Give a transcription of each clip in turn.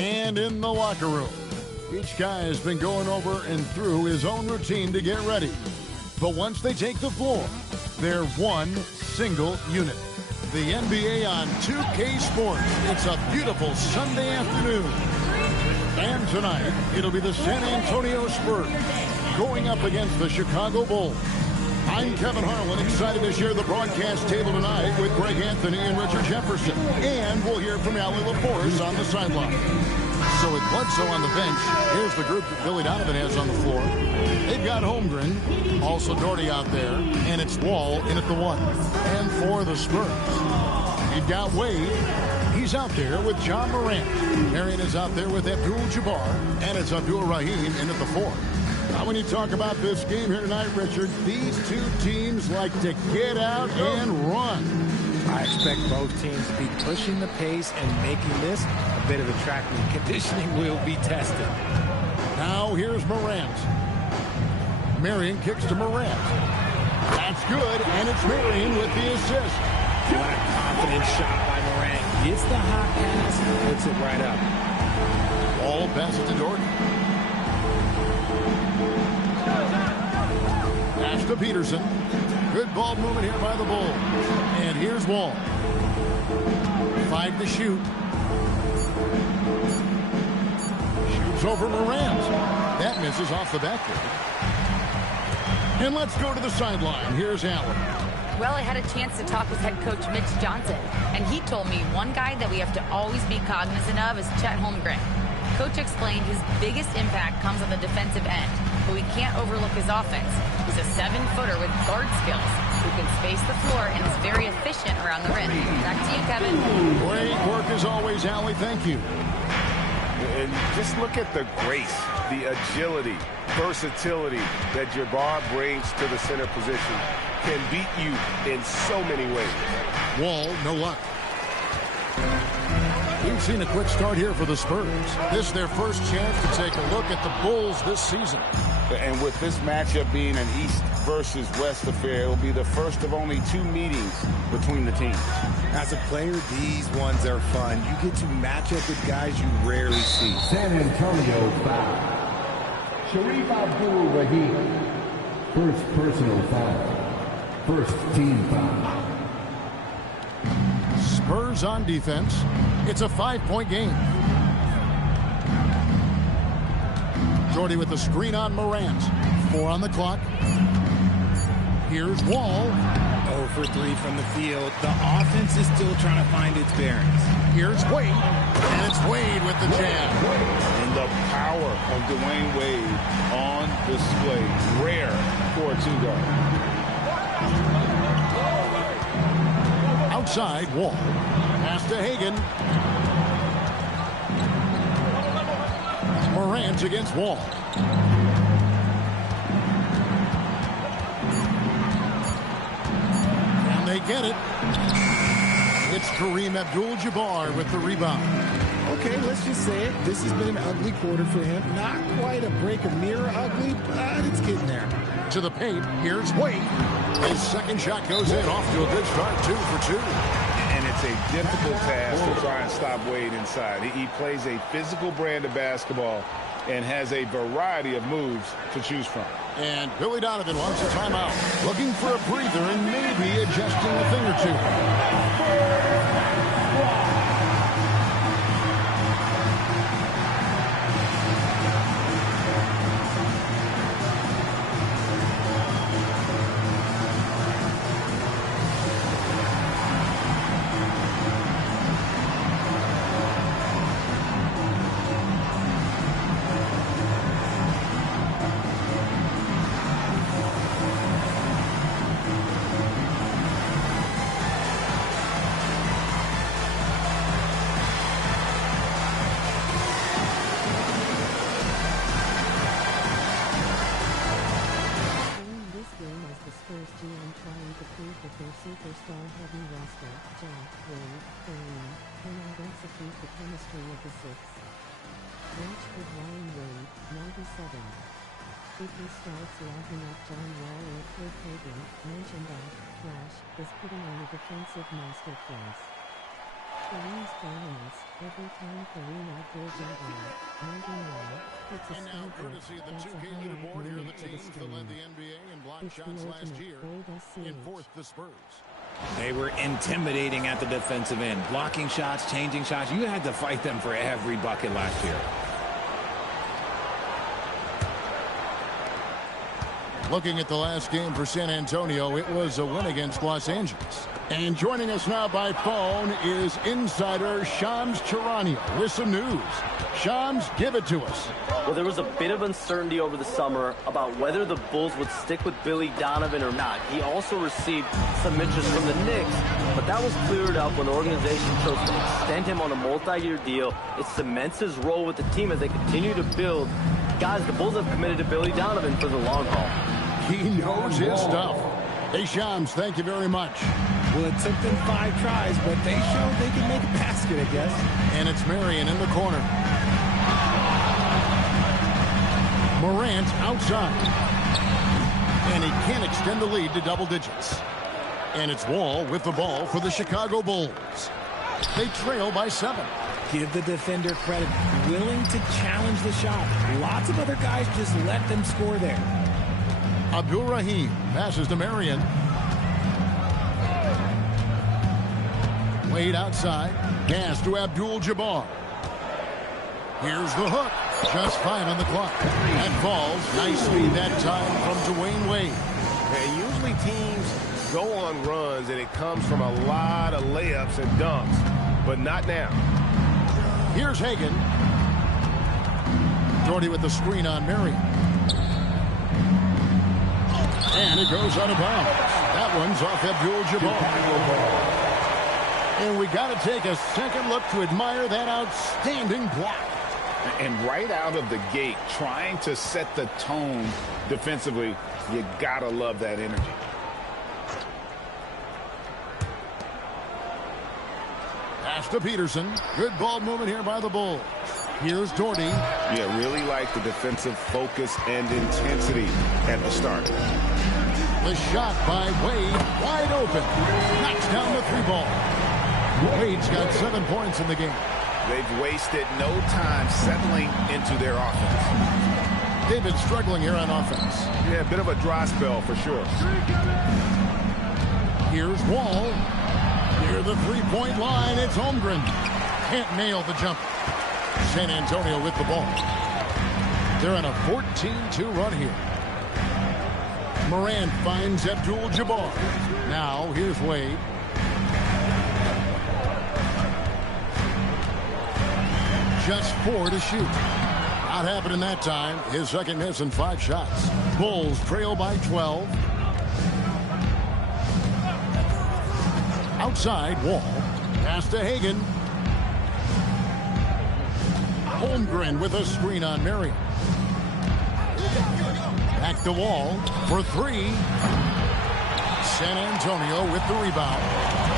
And in the locker room, each guy has been going over and through his own routine to get ready. But once they take the floor, they're one single unit. The NBA on 2K Sports. It's a beautiful Sunday afternoon. And tonight, it'll be the San Antonio Spurs going up against the Chicago Bulls. I'm Kevin Harlan, excited to share the broadcast table tonight with Greg Anthony and Richard Jefferson. And we'll hear from Allie LaForce on the sideline. So with Bledsoe on the bench, here's the group that Billy Donovan has on the floor. They've got Holmgren, also Doherty out there, and it's Wall in at the 1. And for the Spurs, you've got Wade. He's out there with John Morant. Marion is out there with Abdul-Jabbar, and it's Abdul-Rahim in at the 4. Now, when you talk about this game here tonight, Richard, these two teams like to get out and run. I expect both teams to be pushing the pace and making this a bit of a track and conditioning will be tested. Now here's Morant. Marion kicks to Morant. That's good, and it's Marion with the assist. What a confident shot by Morant. Gets the hot pass, puts it right up. Ball passes to Doherty. Pass to Peterson. Good ball movement here by the Bulls. And here's Wall. 5 to shoot. Shoots over Morant. That misses off the backboard. And let's go to the sideline. Here's Allen. Well, I had a chance to talk with head coach Mitch Johnson, and he told me one guy that we have to always be cognizant of is Chet Holmgren. Coach explained his biggest impact comes on the defensive end, but we can't overlook his offense. He's a 7-footer with guard skills who can space the floor and is very efficient around the rim. Back to you, Kevin. Great work as always, Allie. Thank you. And just look at the grace, the agility, versatility that Jabbar brings to the center position. Can beat you in so many ways. Wall, no luck. We've seen a quick start here for the Spurs. This is their first chance to take a look at the Bulls this season. And with this matchup being an East versus West affair, it will be the first of only 2 meetings between the teams. As a player, these ones are fun. You get to match up with guys you rarely see. San Antonio foul. Shareef Abdul-Rahim. First personal foul. First team foul. Spurs on defense. It's a 5-point game. Jordy with the screen on Morant. 4 on the clock. Here's Wall. 0 for 3 from the field. The offense is still trying to find its bearings. Here's Wade. And it's Wade with the jam. And the power of Dwayne Wade on display. Rare for a 2-guard. Outside, Wall. Pass to Hagan. Morant against Wall. And they get it. It's Kareem Abdul-Jabbar with the rebound. Okay, let's just say it. This has been an ugly quarter for him. Not quite a break of mirror ugly, but it's getting there. To the paint, here's Wade. His second shot goes in, off to a good start, 2 for 2. And it's a difficult task to try and stop Wade inside. He plays a physical brand of basketball and has a variety of moves to choose from. And Billy Donovan wants a timeout. Looking for a breather and maybe adjusting a thing or two. GM trying to prove that their superstar-heavy roster, Jack, Wade, Kareem, cannot execute the chemistry of the six. Watch with Ryan Wade, 97. If he starts locking up John Wall or Kurt Hagan, mention that Flash is putting on a defensive masterclass. Kareem's finance, every time Kareem Abdul-Jabbar, 99, puts a And now, spanker, courtesy of the that's a 2K highlight leaderboard, here are moment the for the teams that led the stream. NBA in block It's the shots last ultimate year. old In SCH. fourth, the Spurs. They were intimidating at the defensive end, blocking shots, changing shots. You had to fight them for every bucket last year. Looking at the last game for San Antonio, it was a win against Los Angeles. And joining us now by phone is insider Shams Charania with some news. Shams, give it to us. Well, there was a bit of uncertainty over the summer about whether the Bulls would stick with Billy Donovan or not. He also received some interest from the Knicks, but that was cleared up when the organization chose to extend him on a multi-year deal. It cements his role with the team as they continue to build. Guys, the Bulls have committed to Billy Donovan for the long haul. He knows his stuff. Hey, Shams, thank you very much. Well, it took them 5 tries, but they showed they can make a basket, I guess. And it's Marion in the corner. Morant outside. And he can't extend the lead to double digits. And it's Wall with the ball for the Chicago Bulls. They trail by 7. Give the defender credit. Willing to challenge the shot. Lots of other guys just let them score there. Abdul-Rahim passes to Marion. Wade outside. Pass to Abdul-Jabbar. Here's the hook. Just 5 on the clock. And falls. Nice speed that time from Dwayne Wade. And usually teams go on runs, and it comes from a lot of layups and dunks. But not now. Here's Hagan. Jordy with the screen on Marion. And it goes out of bounds. That one's off Abdul-Jabbar. And we got to take a second look to admire that outstanding block. And right out of the gate, trying to set the tone defensively, you got to love that energy. Pass to Peterson. Good ball movement here by the Bulls. Here's Doherty. Yeah, really like the defensive focus and intensity at the start. The shot by Wade, wide open. Knocks down the 3-ball. Wade's got 7 points in the game. They've wasted no time settling into their offense. They've been struggling here on offense. Yeah, a bit of a dry spell for sure. Here's Wall. Near the 3-point line, it's Holmgren. Can't nail the jumper. San Antonio with the ball. They're on a 14-2 run here. Morant finds Abdul-Jabbar. Now, here's Wade. Just 4 to shoot. Not happening that time. His second miss in 5 shots. Bulls trail by 12. Outside, Wall. Pass to Hagan. Holmgren with a screen on Marion. Back to Wall for 3. San Antonio with the rebound.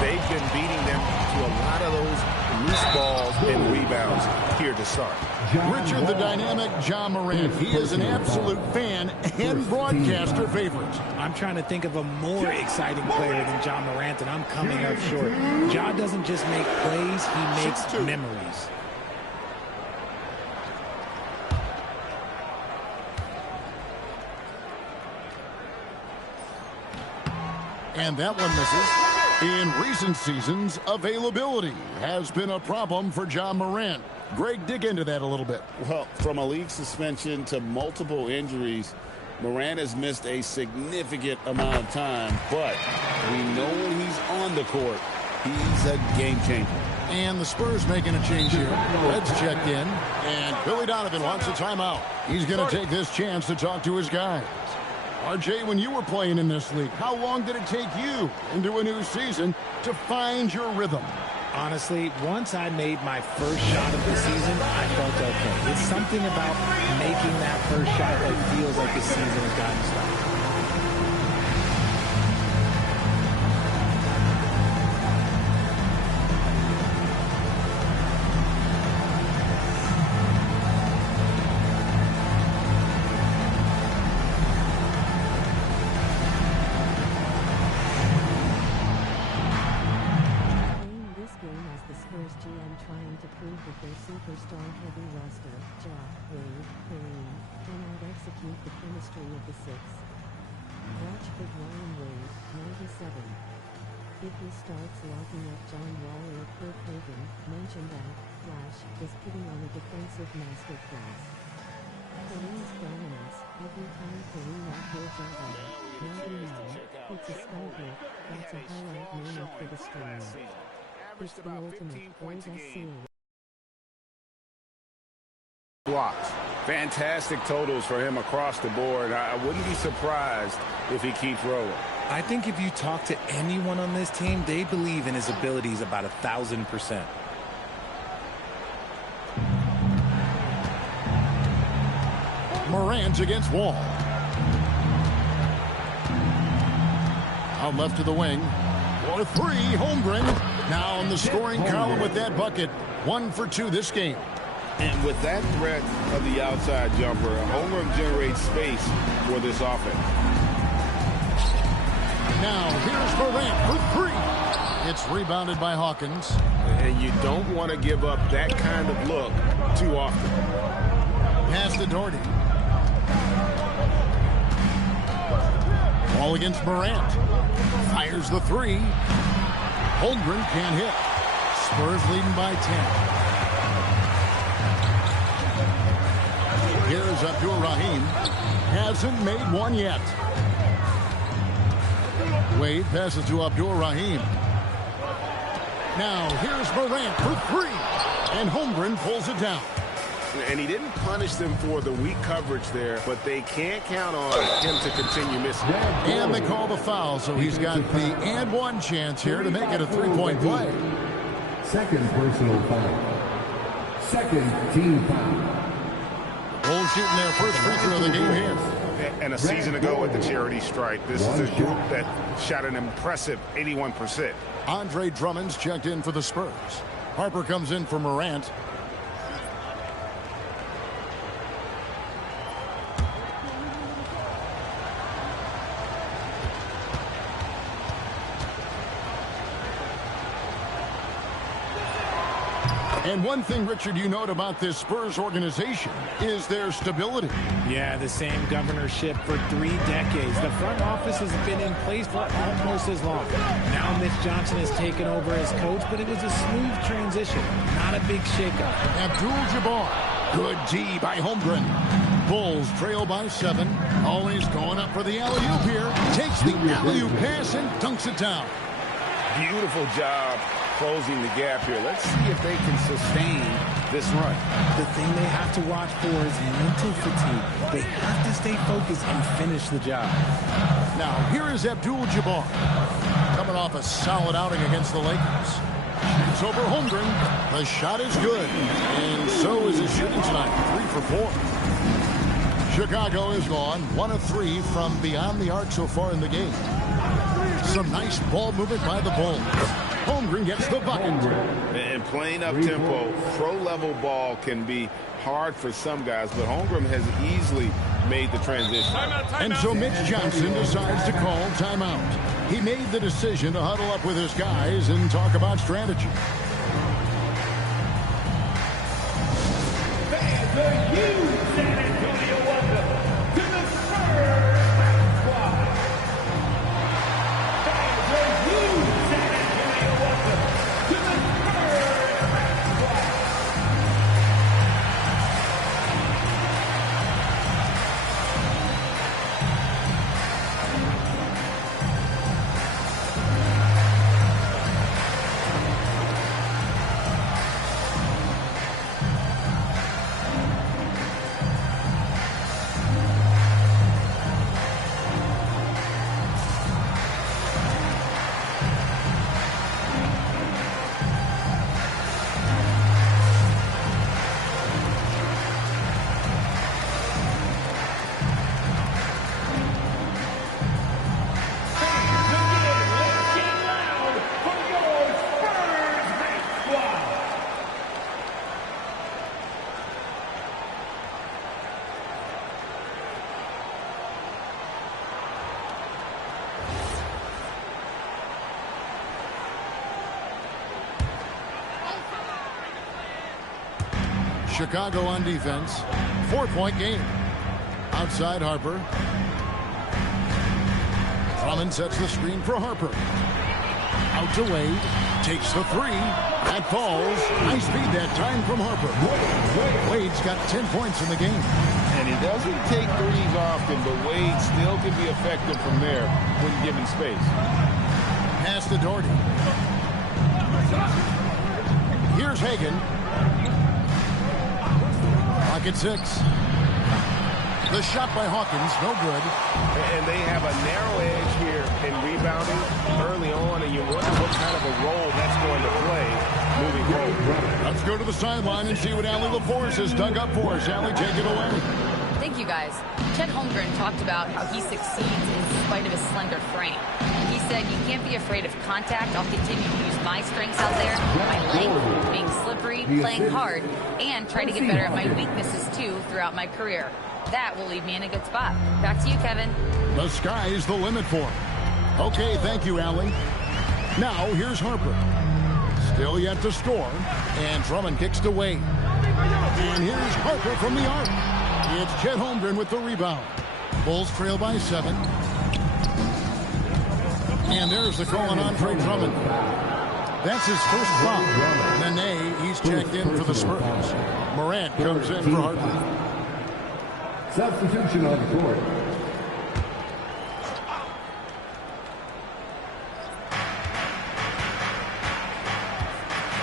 They've been beating them to a lot of those loose balls and rebounds here to start. Richard the dynamic Ja Morant. He is an absolute fan and broadcaster favorite. I'm trying to think of a more exciting player than Ja Morant, and I'm coming up short. Ja doesn't just make plays, he makes memories. And that one misses. In recent seasons, availability has been a problem for Ja Morant. Greg, dig into that a little bit. Well, from a league suspension to multiple injuries, Morant has missed a significant amount of time, but we know when he's on the court, he's a game changer. And the Spurs making a change here. Reds checked in, and Billy Donovan wants a timeout. He's going to take this chance to talk to his guys. RJ, when you were playing in this league, how long did it take you into a new season to find your rhythm? Honestly, once I made my first shot of the season, I felt okay. It's something about making that first shot that feels like the season has gotten started. Spurs GM trying to prove that their superstar-heavy roster, Ja, Wade, Kareem, cannot execute the chemistry of the six. Watch Big Ryan Wade, 97. If he starts locking up John Wall or Cliff Hagan, mention that Flash is putting on a defensive masterclass. Kareem's dominance, every time Kareem outdoors Java, 99, it's a sky hit, that's a highlight moment for the stream. It's the ultimate old SC. Blocks. Fantastic totals for him across the board. I wouldn't be surprised if he keeps rolling. I think if you talk to anyone on this team, they believe in his abilities about 1,000%. Morant against Wall. Out left to the wing. For three, Holmgren. Now in the scoring column with that bucket. 1 for 2 this game. And with that threat of the outside jumper, Holmgren generates space for this offense. Now here's Morant for 3. It's rebounded by Hawkins. And you don't want to give up that kind of look too often. Pass to Doherty. Ball against Morant. Fires the 3. Holmgren can't hit. Spurs leading by 10. Here's Abdul-Rahim. Hasn't made one yet. Wade passes to Abdul-Rahim. Now here's Morant for 3. And Holmgren pulls it down. And he didn't punish them for the weak coverage there, but they can't count on him to continue missing. And they call the foul, so he's got the and one chance here to make it a 3-point play. Second personal foul. Second team foul. Bulls shooting their first free throw of the game here. And a season ago at the charity strike, this is a group that shot an impressive 81%. Andre Drummond's checked in for the Spurs. Harper comes in for Morant. And one thing, Richard, you note about this Spurs organization is their stability. Yeah, the same governorship for 3 decades. The front office has been in place for almost as long. Now Mitch Johnson has taken over as coach, but it was a smooth transition, not a big shakeup. Abdul-Jabbar. Good D by Holmgren. Bulls trail by 7. Always going up for the alley-oop here. Takes the alley-oop pass and dunks it down. Beautiful job closing the gap here. Let's see if they can sustain this run. The thing they have to watch for is mental fatigue. They have to stay focused and finish the job. Now, here is Abdul-Jabbar. Coming off a solid outing against the Lakers. Shoots over Holmgren. The shot is good. And so is his shooting tonight. 3 for 4. Chicago is gone. 1 of 3 from beyond the arc so far in the game. Some nice ball movement by the Bulls. Holmgren gets the bucket. And playing up tempo, pro-level ball can be hard for some guys, but Holmgren has easily made the transition. And so Mitch Johnson decides to call timeout. He made the decision to huddle up with his guys and talk about strategy. Fans are huge San Antonio welcome to the Spurs squad. Fans are huge San Antonio welcome to the Spurs squad. Chicago on defense. 4-point game. Outside Harper. Drummond sets the screen for Harper. Out to Wade. Takes the three. That falls. Nice feed that time from Harper. Wade's got 10 points in the game. And he doesn't take threes often, but Wade still can be effective from there when given space. Pass to Doherty. Here's Hagan. Pocket 6. The shot by Hawkins, no good. And they have a narrow edge here in rebounding early on, and you wonder what kind of a role that's going to play moving forward. Let's go to the sideline and see what Allie LaForce has dug up for us. Allie, take it away. Thank you, guys. Chet Holmgren talked about how he succeeds in spite of his slender frame. He said, you can't be afraid of contact. I'll continue to use my strengths out there, my length, being slippery, playing hard, and try to get better at my weaknesses, too, throughout my career. That will leave me in a good spot. Back to you, Kevin. The sky's the limit for him. Okay, thank you, Allie. Now, here's Harper. Still yet to score. And Drummond kicks to Wade. And here's Harper from the arc. It's Chet Holmgren with the rebound. Bulls trail by 7. And there's the call on Andre Drummond. That's his first foul. Nene, he's checked in for the Spurs. Morant comes in for Harper. Substitution on the court.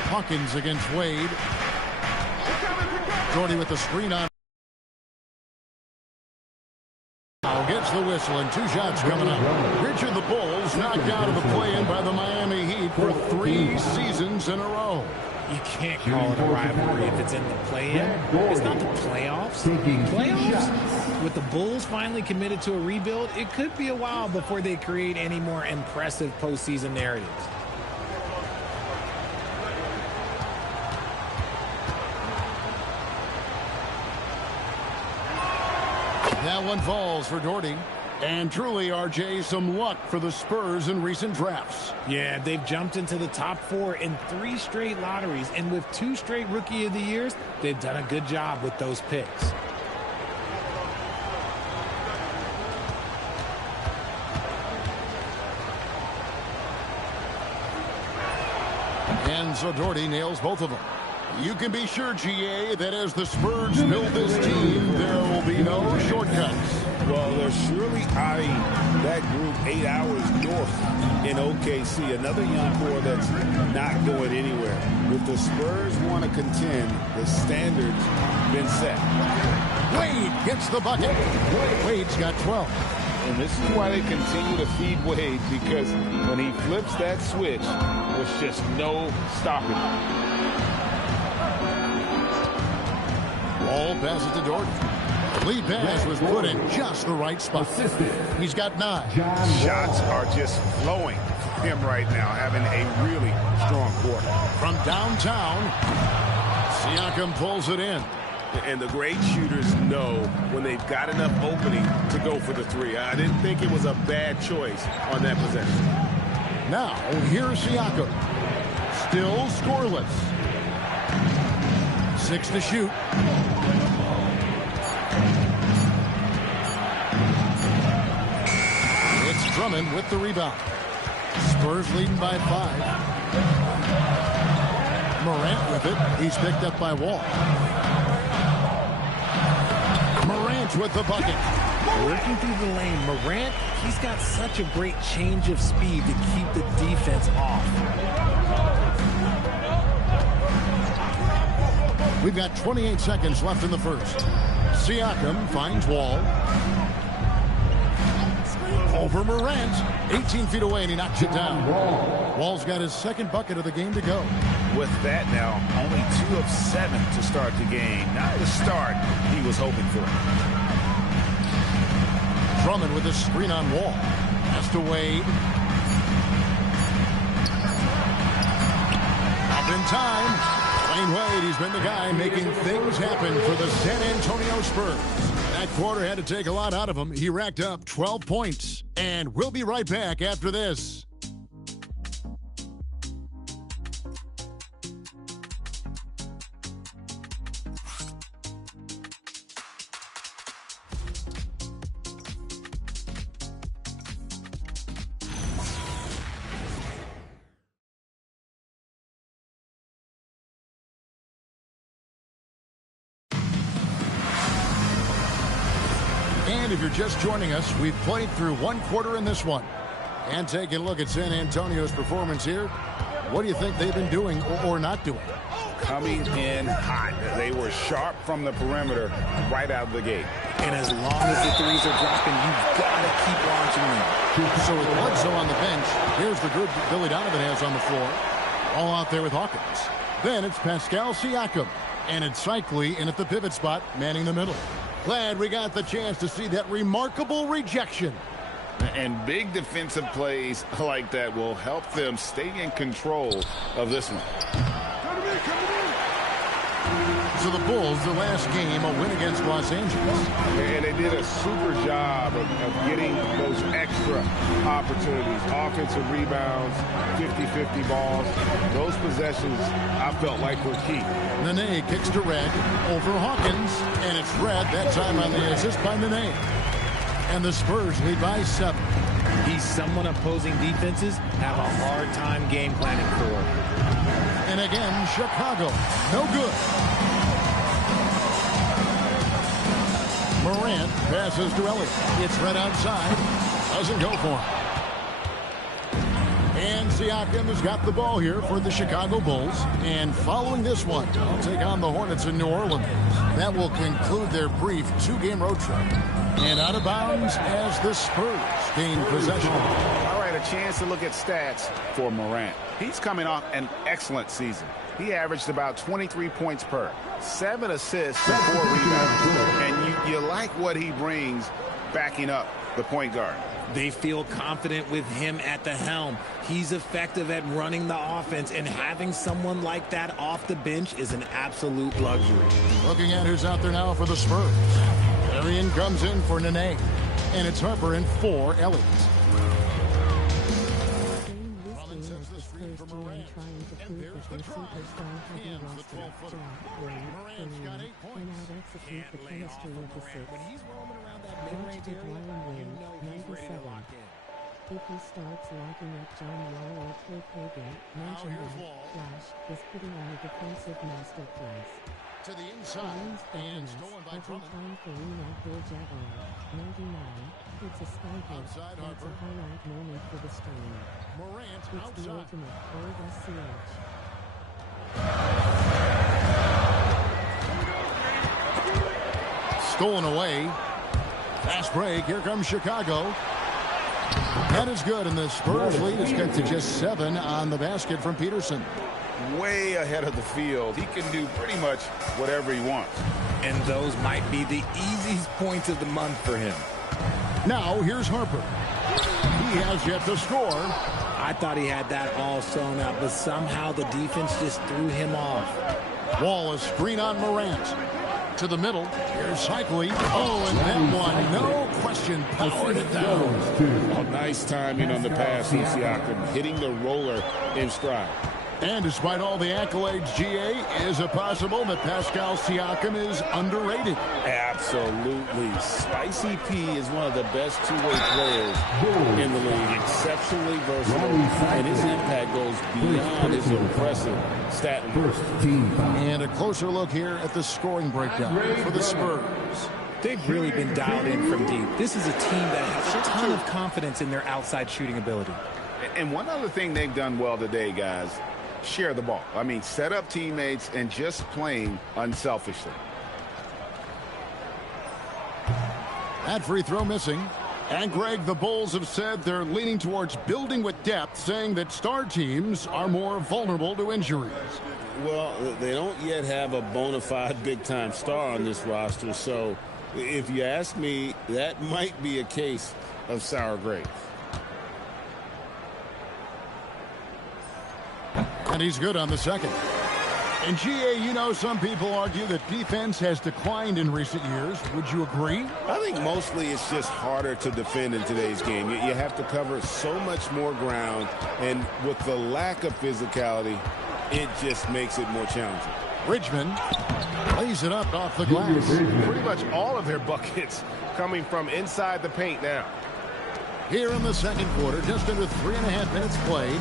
Hawkins against Wade. Doherty with the screen on. Gets the whistle and 2 shots coming up. Richard, the Bulls knocked out of the play-in by the Miami Heat for 3 seasons in a row. You can't call it a rivalry if it's in the play-in. It's not the playoffs. Playoffs, with the Bulls finally committed to a rebuild, it could be a while before they create any more impressive postseason narratives. That one falls for Doherty. And truly, RJ, some luck for the Spurs in recent drafts. Yeah, they've jumped into the top 4 in 3 straight lotteries. And with 2 straight Rookie of the Years, they've done a good job with those picks. And so Doherty nails both of them. You can be sure, GA, that as the Spurs build this team, there will be no shortcuts. Well, they're surely eyeing that group 8 hours north in OKC. Another young core that's not going anywhere. If the Spurs want to contend, the standard's been set. Wade gets the bucket. Wade's got 12. And this is why they continue to feed Wade, because when he flips that switch, there's just no stopping him. Ball passes to Doherty. Lead pass was put in just the right spot. He's got 9. Shots are just flowing for him right now, having a really strong quarter. From downtown, Siakam pulls it in. And the great shooters know when they've got enough opening to go for the 3. I didn't think it was a bad choice on that possession. Now, here's Siakam. Still scoreless. 6 to shoot. It's Drummond with the rebound. Spurs leading by 5. Morant with it. He's picked up by Wall. Morant with the bucket. Working through the lane, Morant, he's got such a great change of speed to keep the defense off. We've got 28 seconds left in the first. Siakam finds Wall. Over Morant. 18 feet away, and he knocks it down. Wall's got his second bucket of the game to go. With that now, only 2 of 7 to start the game. Not the start he was hoping for. Drummond with a screen on Wall. Pass to Wade. Up in time. Dwayne Wade, he's been the guy making things happen for the San Antonio Spurs. That quarter had to take a lot out of him. He racked up 12 points. And we'll be right back after this. And if you're just joining us, we've played through one quarter in this one. And taking a look at San Antonio's performance here, what do you think they've been doing or not doing? Coming in hot. They were sharp from the perimeter right out of the gate. And as long as the threes are dropping, you've got to keep launching them. So with Bledsoe on the bench, here's the group that Billy Donovan has on the floor. All out there with Hawkins. Then it's Pascal Siakam. And it's Cycli in at the pivot spot, manning the middle. Glad we got the chance to see that remarkable rejection. And big defensive plays like that will help them stay in control of this one. So the Bulls, the last game, a win against Los Angeles. And they did a super job of getting those extra opportunities. Offensive rebounds, 50-50 balls. Those possessions, I felt like, were key. Nene kicks to Red over Hawkins. And it's Red that time on the assist by Nene. And the Spurs lead by 7. He's someone opposing defenses have a hard time game planning for. And again, Chicago, no good. Morant passes to Elliott. It's Red outside. Doesn't go for him. And Siakam has got the ball here for the Chicago Bulls. And following this one, they'll take on the Hornets in New Orleans. That will conclude their brief 2-game road trip. And out of bounds as the Spurs gain possession. All right, a chance to look at stats for Morant. He's coming off an excellent season. He averaged about 23 points per, 7 assists, and 4 rebounds. And you like what he brings backing up the point guard. They feel confident with him at the helm. He's effective at running the offense, and having someone like that off the bench is an absolute luxury. Looking at who's out there now for the Spurs. Arian comes in for Nene. And it's Harper in for Elliott. Trying to prove that their superstar heavy roster, Jack, Wade, Kareem, cannot execute the chemistry of the six. Bench with Ryan Wade, 97. If he starts locking up John Wall or Clay Kagan, mention that Flash is putting on a defensive masterclass. To the inside, and stolen by Every time Kareem Abdul-Jabbar, 99, hits a skyhook, that's a highlight moment for the stream. Morant It's outside. the ultimate old SCH. Stolen away. Fast break. Here comes Chicago. That is good, and the Spurs lead is cut to just 7 on the basket from Peterson. Way ahead of the field. He can do pretty much whatever he wants. And those might be the easiest points of the month for him. Now, here's Harper. He has yet to score. I thought he had that all sewn up, but somehow the defense just threw him off. Wall is screen on Morant. To the middle. Here's Cycli. Oh, and that one, no question, powered it down. Oh, nice timing on the pass from Siakam, hitting the roller in stride. And despite all the accolades, GA, is it possible that Pascal Siakam is underrated? Absolutely. Spicy P is one of the best two-way players in the league. Exceptionally versatile, and his impact goes beyond his impressive stat line. And a closer look here at the scoring breakdown for the Spurs. They've really been dialed in from deep. This is a team that has a ton of confidence in their outside shooting ability. And one other thing they've done well today, guys, share the ball. I mean, set up teammates and just playing unselfishly. That free throw missing. And Greg, the Bulls have said they're leaning towards building with depth, saying that star teams are more vulnerable to injuries. Well, they don't yet have a bona fide big-time star on this roster, so if you ask me, that might be a case of sour grapes. And he's good on the second. And GA, you know, some people argue that defense has declined in recent years. Would you agree? I think mostly it's just harder to defend in today's game. You have to cover so much more ground, and with the lack of physicality, it just makes it more challenging. Bridgman lays it up off the glass. Pretty much all of their buckets coming from inside the paint now. Here in the second quarter, just under 3.5 minutes played.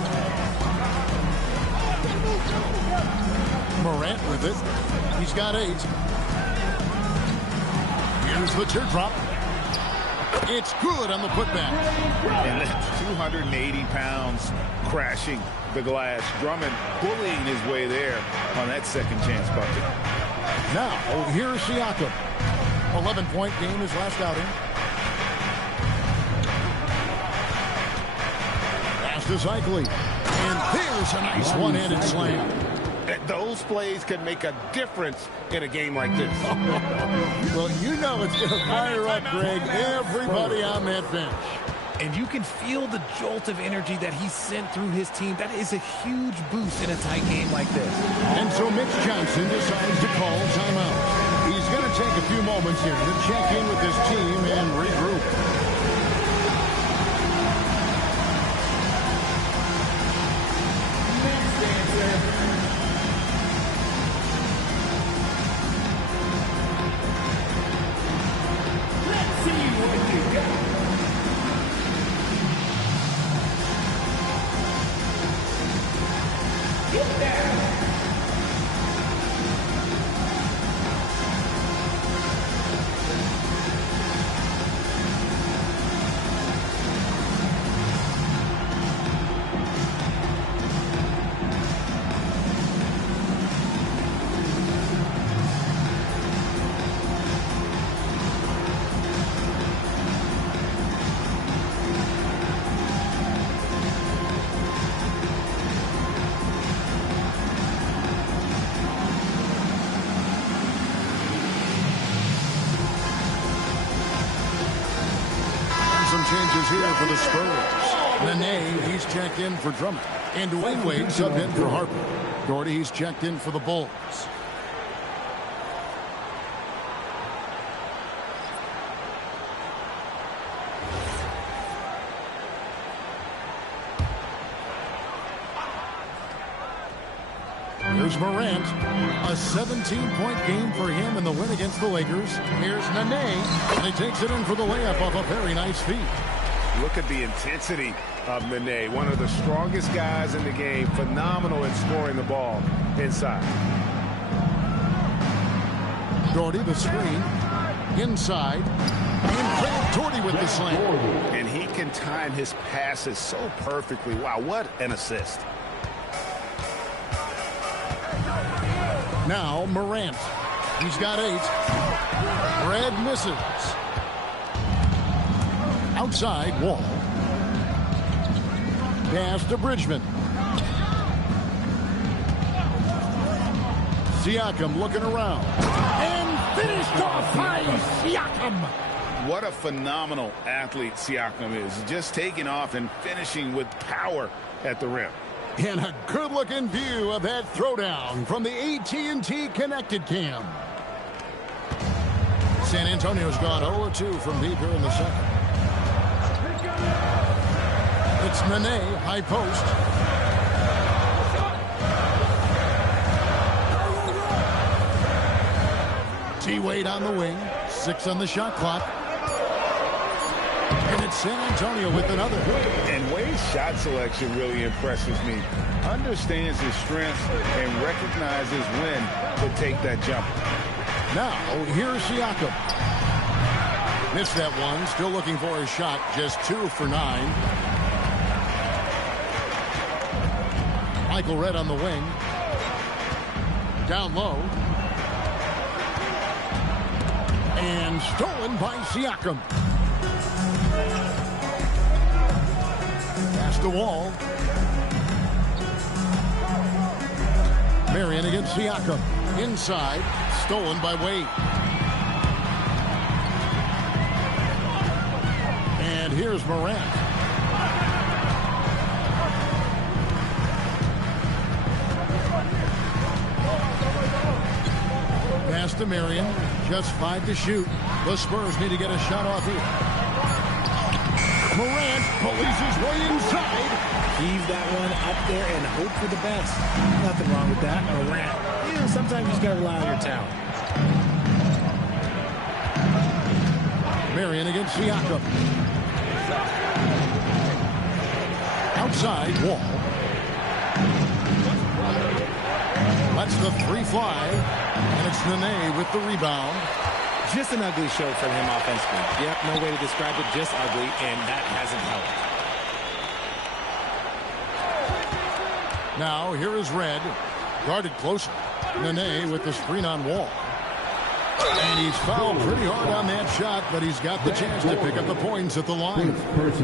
Morant with it. He's got 8. Here's the teardrop. It's good on the putback. And that's 280 pounds crashing the glass. Drummond bullying his way there on that second chance bucket. Now, here's Siakam. 11-point game his last outing. Pass to Cycling. And there's a nice one-handed slam. Those plays can make a difference in a game like this. Well, you know it's going to fire up, Greg, everybody on that bench. And you can feel the jolt of energy that he sent through his team. That is a huge boost in a tight game like this. And so Mitch Johnson decides to call timeout. He's going to take a few moments here to check in with his team and regroup. Some changes here for the Spurs. Nene, he's checked in for Drummond. And Dwayne Wade subbed in for Harper. Gordy, he's checked in for the Bulls. Here's Morant. A 17-point game for him in the win against the Lakers. Here's Nene. And he takes it in for the layup off a very nice feed. Look at the intensity of Nene, one of the strongest guys in the game. Phenomenal in scoring the ball inside. Doherty, the screen. Inside. And Craig Doherty with the slam. And he can time his passes so perfectly. Wow, what an assist. Now Morant. He's got 8. Red misses. Outside, Wall. Pass to Bridgman. Siakam looking around. And finished off by Siakam. What a phenomenal athlete Siakam is. Just taking off and finishing with power at the rim. And a good-looking view of that throwdown from the AT&T Connected Cam. San Antonio's gone 0-2 from deep here in the second. It's Nene, high post. T-Wade on the wing. 6 on the shot clock. And it's San Antonio with another. And Wade's shot selection really impresses me. Understands his strengths and recognizes when to take that jump. Now, here's Siakam. Missed that one. Still looking for his shot. Just 2 for 9. Michael Redd on the wing. Down low. And stolen by Siakam. Pass the Wall. Marion against Siakam. Inside. Stolen by Wade. And here's Morant. Pass to Marion. Just 5 to shoot. The Spurs need to get a shot off here. Morant pulleys his way inside. Heave that one up there and hope for the best. Nothing wrong with that. Morant. You know, sometimes you just got to rely on your talent. Marion against Siakam. Outside, Wall. Lets the 3 fly. And it's Nene with the rebound. Just an ugly show for him offensively. Yep, no way to describe it, just ugly, and that hasn't helped. Now, here is Red. Guarded closer. Nene with the screen on Wall. And he's fouled pretty hard on that shot, but he's got the chance to pick up the points at the line.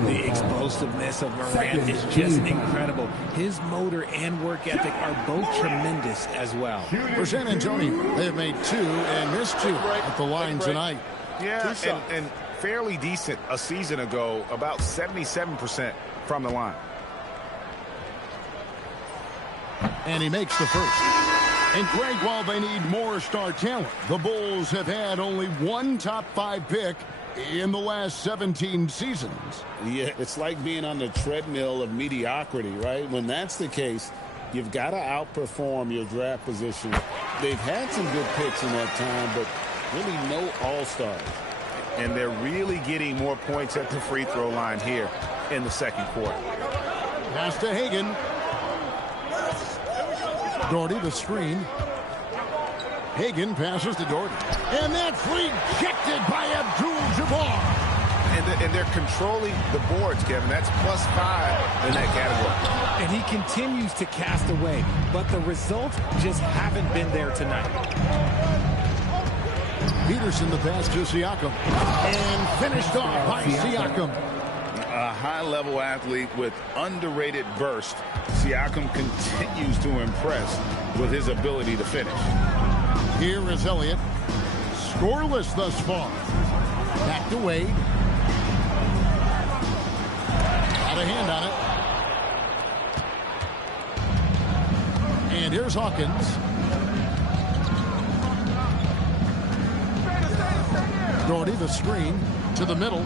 The explosiveness of Morant is just incredible. His motor and work ethic are both tremendous as well. For San Antonio, they have made 2 and missed 2 at the line tonight. Yeah, and fairly decent a season ago, about 77% from the line. And he makes the first. And Craig, while they need more star talent, the Bulls have had only 1 top 5 pick in the last 17 seasons. Yeah, it's like being on the treadmill of mediocrity, right? When that's the case, you've got to outperform your draft position. They've had some good picks in that time, but really no all-stars. And they're really getting more points at the free throw line here in the second quarter. Pass to Hagan. Doherty, the screen. Hagan passes to Doherty. And that's rejected by Abdul-Jabbar. And they're controlling the boards, Kevin. That's +5 in that category. And he continues to cast away, but the results just haven't been there tonight. Peterson the pass to Siakam. And finished off by Siakam. A high-level athlete with underrated burst. Siakam continues to impress with his ability to finish. Here is Elliott. Scoreless thus far. Back to Wade. Got a hand on it. And here's Hawkins. Doherty the screen to the middle.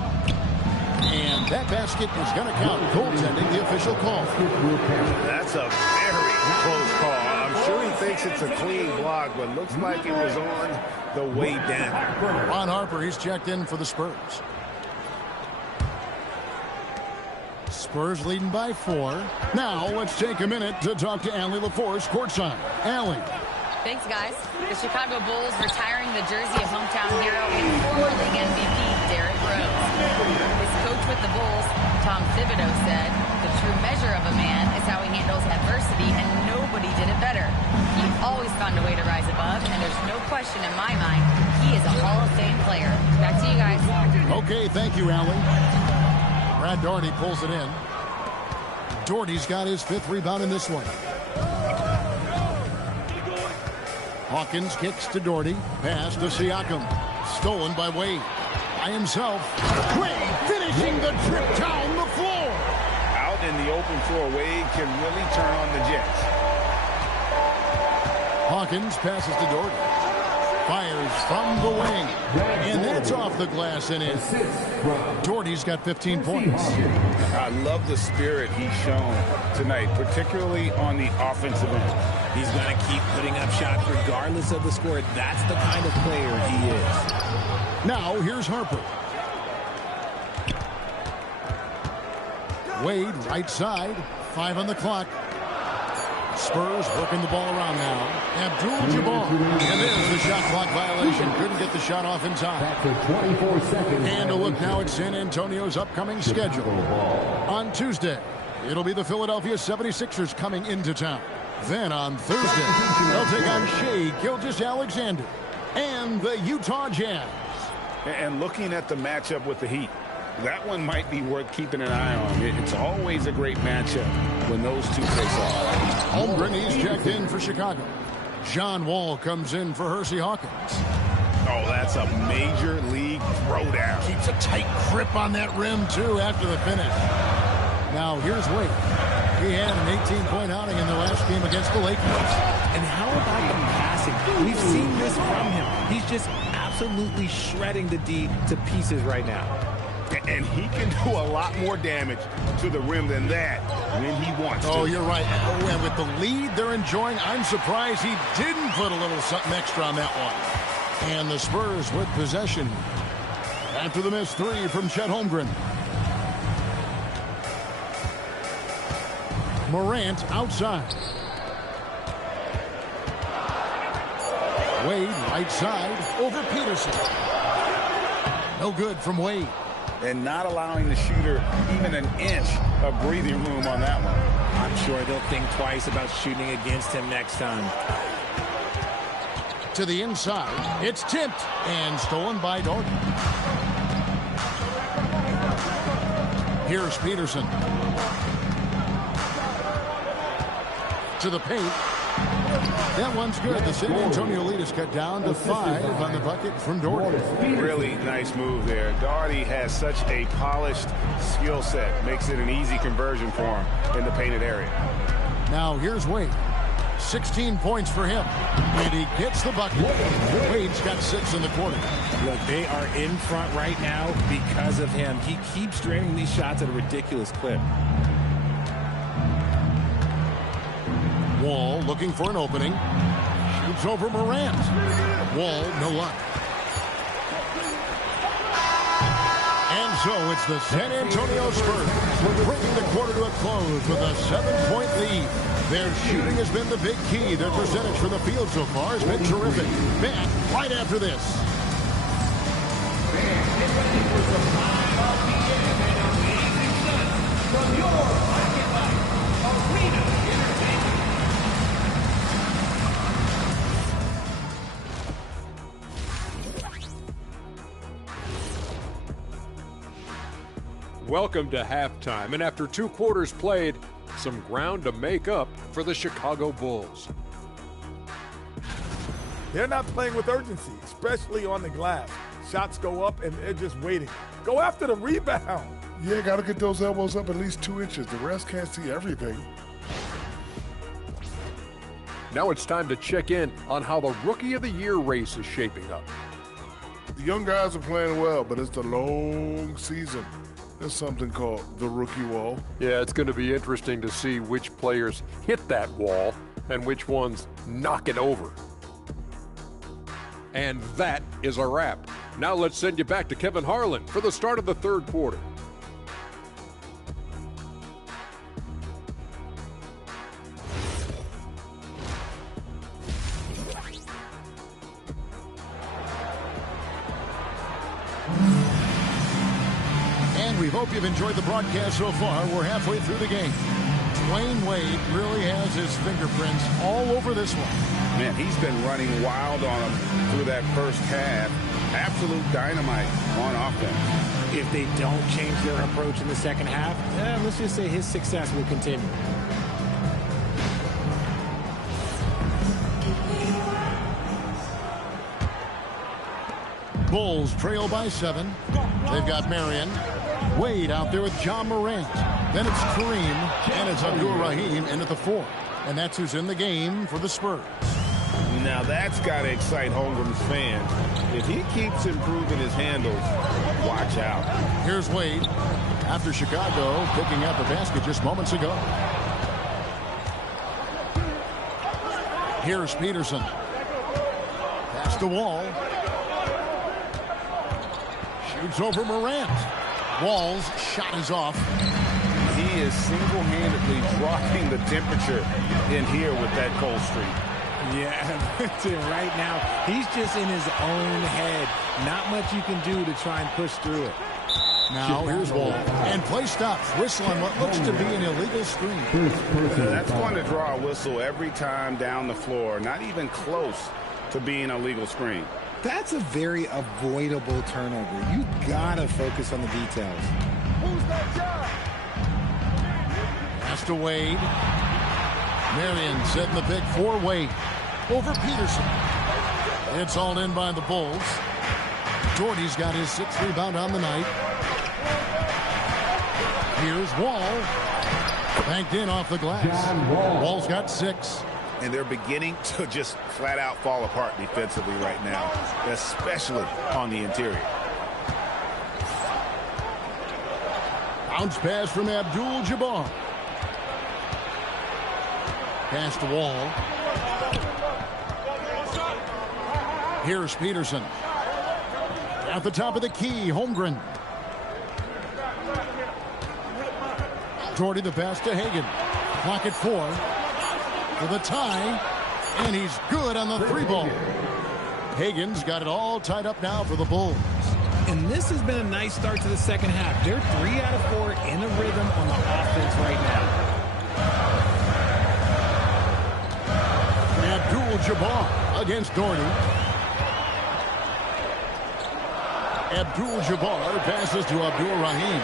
And that basket is going to count. Goaltending, the official call. That's a very close call. I'm sure he thinks it's a clean block, but looks like it was on the way down. Ron Harper, he's checked in for the Spurs. Spurs leading by 4. Now let's take a minute to talk to Allie LaForce courtside. Allie. Thanks, guys. The Chicago Bulls retiring the jersey of hometown hero and former league MVP, Derrick Rose. His coach with the Bulls, Tom Thibodeau, said, the true measure of a man is how he handles adversity, and nobody did it better. He always found a way to rise above, and there's no question in my mind, he is a Hall of Fame player. Back to you guys. Okay, thank you, Allie. Brad Doherty pulls it in. Doherty's got his 5th rebound in this one. Hawkins kicks to Doherty. Pass to Siakam. Stolen by Wade. By himself. Wade finishing the trip down the floor. Out in the open floor, Wade can really turn on the Jets. Hawkins passes to Doherty. Fires from the wing. And that's off the glass and in. Doherty's got 15 points. I love the spirit he's shown tonight, particularly on the offensive end. He's going to keep putting up shots regardless of the score. That's the kind of player he is. Now, here's Harper. Wade, right side. 5 on the clock. Spurs working the ball around now. Abdul-Jabbar. And there's the shot clock violation. Couldn't get the shot off in time. And a look now at San Antonio's upcoming schedule. On Tuesday, it'll be the Philadelphia 76ers coming into town. Then on Thursday, they'll take on Shea Gilgeous-Alexander and the Utah Jazz. And looking at the matchup with the Heat, that one might be worth keeping an eye on. It's always a great matchup when those two face off. Holmgren, he's checked in for Chicago. John Wall comes in for Hersey Hawkins. Oh, that's a major league throwdown. Keeps a tight grip on that rim, too, after the finish. Now, here's Wade. He had an 18-point outing in the last game against the Lakers. And how about the passing? We've seen this from him. He's just absolutely shredding the D to pieces right now. And he can do a lot more damage to the rim than that when he wants to. Oh, you're right. Oh, and with the lead they're enjoying, I'm surprised he didn't put a little something extra on that one. And the Spurs with possession after the missed 3 from Chet Holmgren. Morant outside. Wade right side over Peterson. No good from Wade. And not allowing the shooter even an inch of breathing room on that one. I'm sure they'll think twice about shooting against him next time. To the inside. It's tipped and stolen by Doherty. Here's Peterson. To the paint. That one's good. The San Antonio lead is cut down to 5 on the bucket from Doherty. Really nice move there. Doherty has such a polished skill set. Makes it an easy conversion for him in the painted area. Now here's Wade. 16 points for him. And he gets the bucket. Wade's got 6 in the quarter. Look, they are in front right now because of him. He keeps draining these shots at a ridiculous clip. Wall looking for an opening. Shoots over Morant. Wall, no luck. And so it's the San Antonio Spurs bringing the quarter to a close with a 7-point lead. Their shooting has been the big key. Their percentage from the field so far has been terrific. Back right after this. Get ready for some high-RPM and amazing stunts from your Arena Entertainment. Welcome to halftime, and after 2 quarters played, some ground to make up for the Chicago Bulls. They're not playing with urgency, especially on the glass. Shots go up, and they're just waiting. Go after the rebound. Yeah, got to get those elbows up at least 2 inches. The rest can't see everything. Now it's time to check in on how the Rookie of the Year race is shaping up. The young guys are playing well, but it's a long season. There's something called the rookie wall. Yeah, it's going to be interesting to see which players hit that wall and which ones knock it over. And that is a wrap. Now let's send you back to Kevin Harlan for the start of the 3rd quarter. We hope you've enjoyed the broadcast so far. We're halfway through the game. Dwayne Wade really has his fingerprints all over this one. Man, he's been running wild on him through that first half. Absolute dynamite on offense. If they don't change their approach in the second half, let's just say his success will continue. Bulls trail by 7. They've got Marion. Wade out there with John Morant. Then it's Kareem, and it's Abdul-Rahim in at the 4. And that's who's in the game for the Spurs. Now that's got to excite Holmgren's fans. If he keeps improving his handles, watch out. Here's Wade after Chicago picking up the basket just moments ago. Here's Peterson. Pass the Wall. Shoots over Morant. Wall's shot is off. He is single-handedly dropping the temperature in here with that cold streak. Yeah, right now, he's just in his own head. Not much you can do to try and push through it. Now here's Wall. And play stops. Whistle on what looks to be an illegal screen. That's going to draw a whistle every time down the floor. Not even close to being a legal screen. That's a very avoidable turnover. You gotta focus on the details. Who's that job? Pass to Wade. Marion setting the pick for Wade. Over Peterson. It's all in by the Bulls. Doherty's got his 6th rebound on the night. Here's Wall. Banked in off the glass. Wall's got 6. And they're beginning to just flat out fall apart defensively right now, especially on the interior. Bounce pass from Abdul-Jabbar. Pass to Wall. Here's Peterson. At the top of the key, Holmgren. Doherty the pass to Hagan. Clock at 4. For the tie, and he's good on the 3 ball. Hagan's got it all tied up now for the Bulls. And this has been a nice start to the second half. They're 3 out of 4 in a rhythm on the offense right now. Abdul-Jabbar against Doherty. Abdul-Jabbar passes to Abdul-Rahim.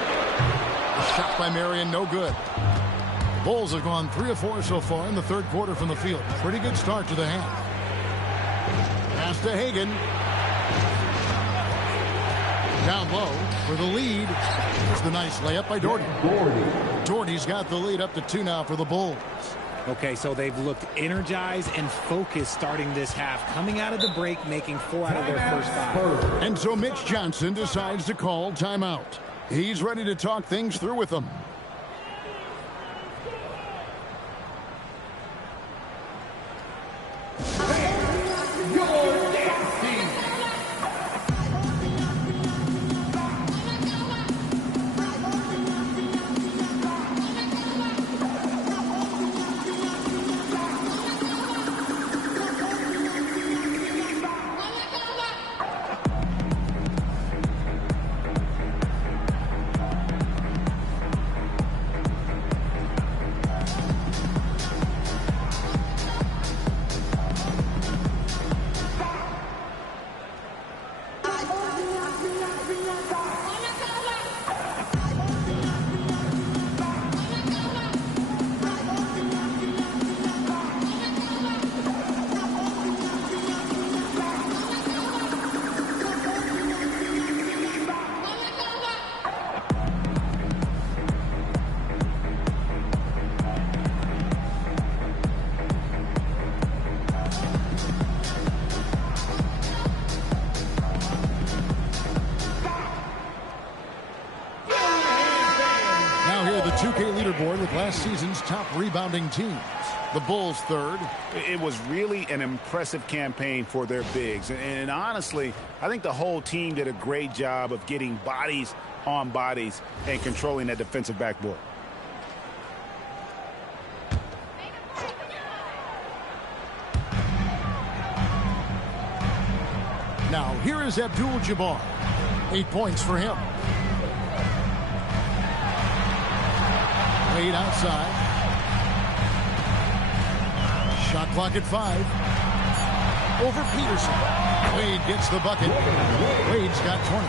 A shot by Marion, no good. The Bulls have gone 3 of 4 so far in the third quarter from the field. Pretty good start to the half. Pass to Hagan. Down low for the lead. Here's the nice layup by Doherty. Doherty's got the lead up to 2 now for the Bulls. Okay, so they've looked energized and focused starting this half. Coming out of the break, making 4 out of their first 5. And so Mitch Johnson decides to call timeout. He's ready to talk things through with them. Leaderboard with last season's top rebounding teams. The Bulls third. It was really an impressive campaign for their bigs. And honestly, I think the whole team did a great job of getting bodies on bodies and controlling that defensive backboard. Now, here is Abdul-Jabbar. 8 points for him. Wade outside. Shot clock at 5. Over Peterson. Wade gets the bucket. Wade's got 20.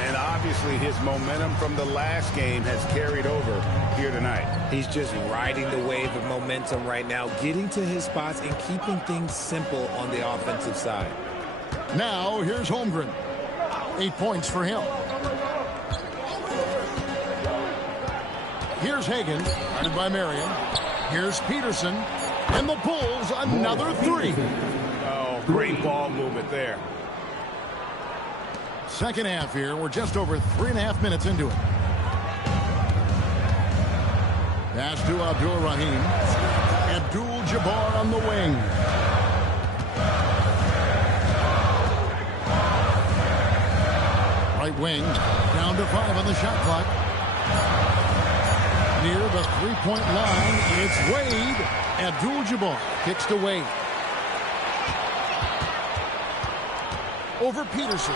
And obviously his momentum from the last game has carried over here tonight. He's just riding the wave of momentum right now, getting to his spots and keeping things simple on the offensive side. Now, here's Holmgren. 8 points for him. Here's Hagan, guarded by Marion. Here's Peterson. And the Bulls, another 3. Oh, great ball movement there. Second half here. We're just over 3.5 minutes into it. Pass to Abdul-Rahim. Abdul-Jabbar on the wing. Right wing. Down to 5 on the shot clock. Near the three-point line, it's Wade. Abdul-Jabbar kicks to Wade. Over Peterson.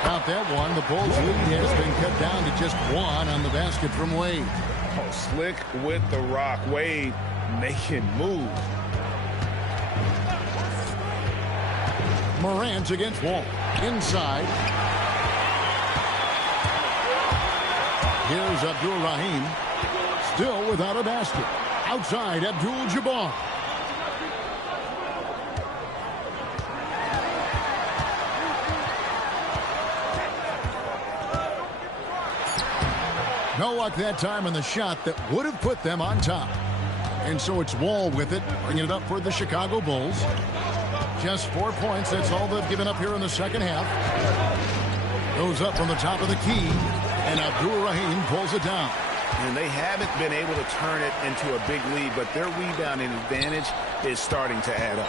Count that one. The Bulls lead has been cut down to just 1 on the basket from Wade. Oh, slick with the rock. Wade making moves. Morant against Wall. Inside. Here's Abdul-Rahim. Still without a basket. Outside, Abdul-Jabbar. No luck that time on the shot that would have put them on top. And so it's Wall with it, bringing it up for the Chicago Bulls. Just 4 points. That's all they've given up here in the second half. Goes up from the top of the key, and Abdul-Rahim pulls it down. And they haven't been able to turn it into a big lead, but their rebounding advantage is starting to add up.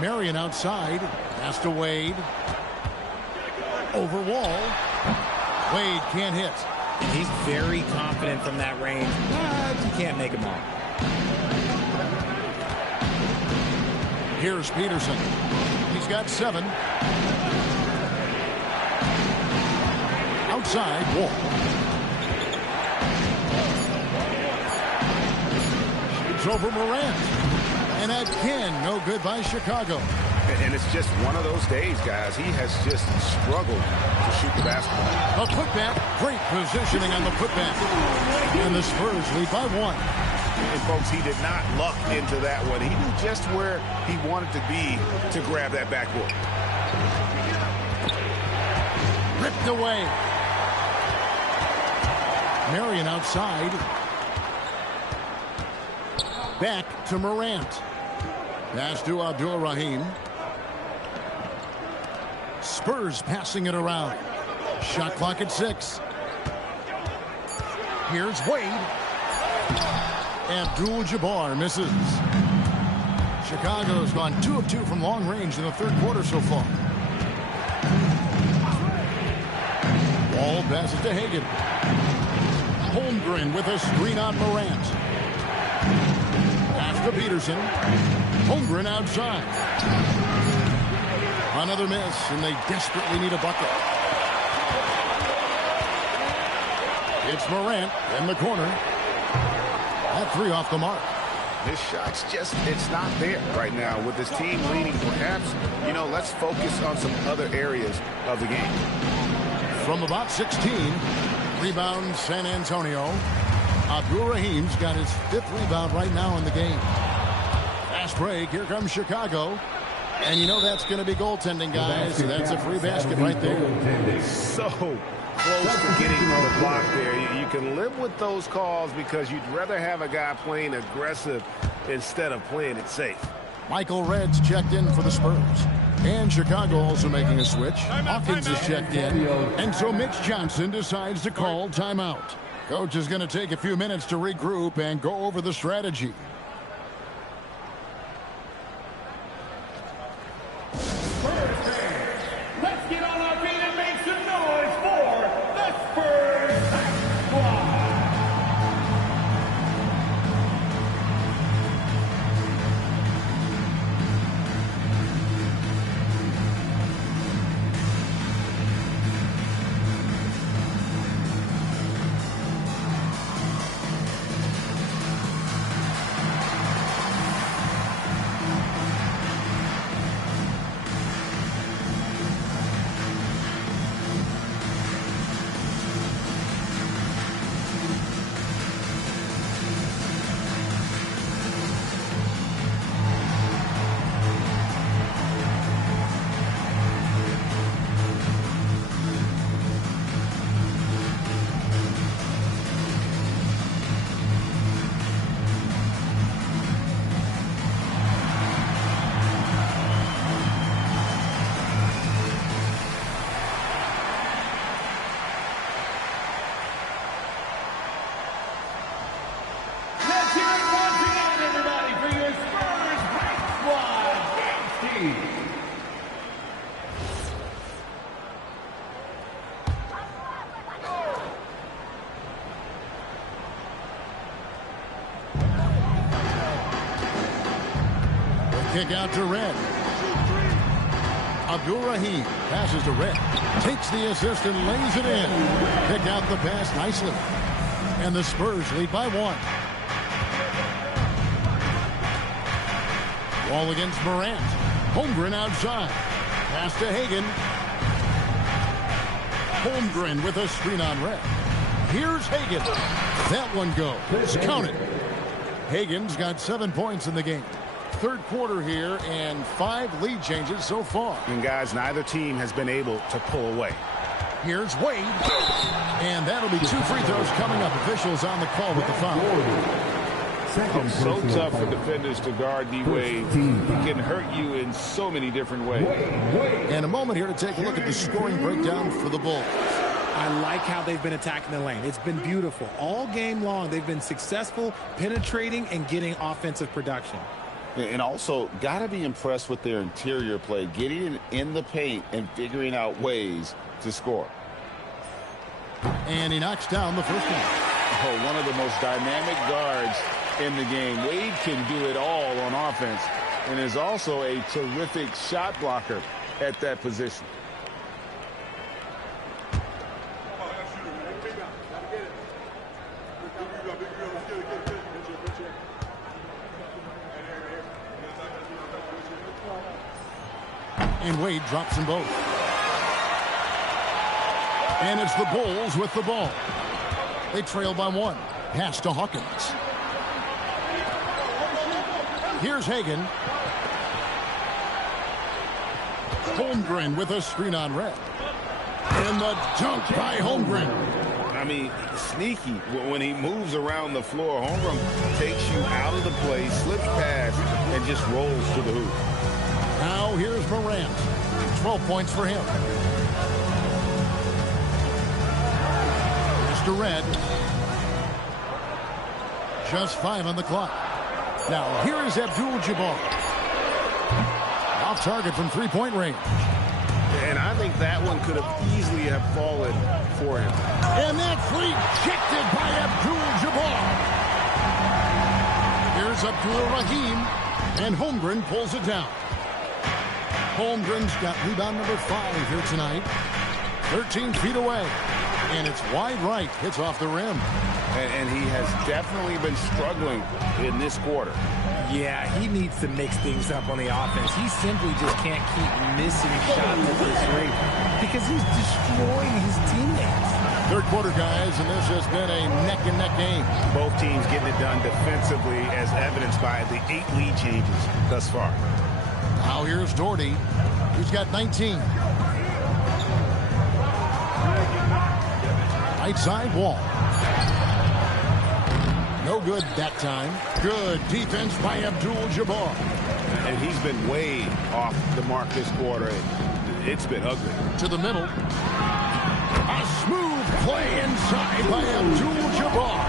Marion outside. Pass to Wade. Over Wall. Wade can't hit. And he's very confident from that range, but you can't make him all. Here's Peterson. He's He's got 7. Outside, Wall. It's over Morant. And again, no good by Chicago. And it's just one of those days, guys. He has just struggled to shoot the basketball. A putback. Great positioning on the putback. And the Spurs lead by 1. And, folks, he did not luck into that one. He knew just where he wanted to be to grab that backboard. Ripped away. Marion outside. Back to Morant. Pass to Abdul-Rahim. Spurs passing it around. Shot clock at 6. Here's Wade. Abdul-Jabbar misses. Chicago's gone 2 of 2 from long range in the third quarter so far. Wall passes to Hagan. Holmgren with a screen on Morant. Pass to Peterson. Holmgren outside. Another miss, and they desperately need a bucket. It's Morant in the corner. That 3 off the mark. His shot's just, it's not there right now. With this team leading, perhaps, let's focus on some other areas of the game. From about 16, rebound San Antonio. Abdul-Rahim's got his 5th rebound right now in the game. Fast break. Here comes Chicago. And that's going to be goaltending, guys. That's a free basket right there. So close to getting on the block there. You can live with those calls because you'd rather have a guy playing aggressive instead of playing it safe. Michael Redd's checked in for the Spurs. And Chicago also making a switch. Hawkins is checked in. And so Mitch Johnson decides to call timeout. Coach is going to take a few minutes to regroup and go over the strategy. Let's get on our feet and make some noise for the Spurs Squad. Kick out to Red. Abdul-Rahim passes to Red. Takes the assist and lays it in. Pick out the pass nicely. And the Spurs lead by 1. Wall against Morant. Holmgren outside. Pass to Hagan. Holmgren with a screen on Red. Here's Hagan. That one goes. Count it. Hagan's got 7 points in the game. Third quarter here and 5 lead changes so far. And guys, neither team has been able to pull away. Here's Wade. And that'll be 2 free throws coming up. Officials on the call with the foul. So tough for defenders to guard D-Wade. He can hurt you in so many different ways. And a moment here to take a look at the scoring breakdown for the Bulls. I like how they've been attacking the lane. It's been beautiful. All game long, they've been successful penetrating and getting offensive production. And also, got to be impressed with their interior play, getting in the paint and figuring out ways to score. And he knocks down the first one. Oh, one of the most dynamic guards in the game. Wade can do it all on offense. and is also a terrific shot blocker at that position. And Wade drops them both. And it's the Bulls with the ball. They trail by 1. Pass to Hawkins. Here's Hagan. Holmgren with a screen on Red. And the dunk by Holmgren. I mean, sneaky. When he moves around the floor, Holmgren takes you out of the play, slips past, and just rolls to the hoop. Now here's Morant. 12 points for him. Mr. Red. Just 5 on the clock. Now here is Abdul-Jabbar. Off target from three-point range. And I think that one could have easily have fallen for him. And that's rejected by Abdul-Jabbar. Here's Abdul-Rahim. And Holmgren pulls it down. Holmgren's got rebound number 5 here tonight. 13 feet away. And it's wide right. Hits off the rim. And he has definitely been struggling in this quarter. Yeah, he needs to mix things up on the offense. He simply just can't keep missing shots at this rate because he's destroying his teammates. Third quarter, guys, and this has been a neck-and-neck game. Both teams getting it done defensively as evidenced by the 8 lead changes thus far. Now here's Doherty. He's got 19. Right side Wall. No good that time. Good defense by Abdul-Jabbar. And he's been way off the mark this quarter. It's been ugly. To the middle. A smooth play inside by Abdul-Jabbar.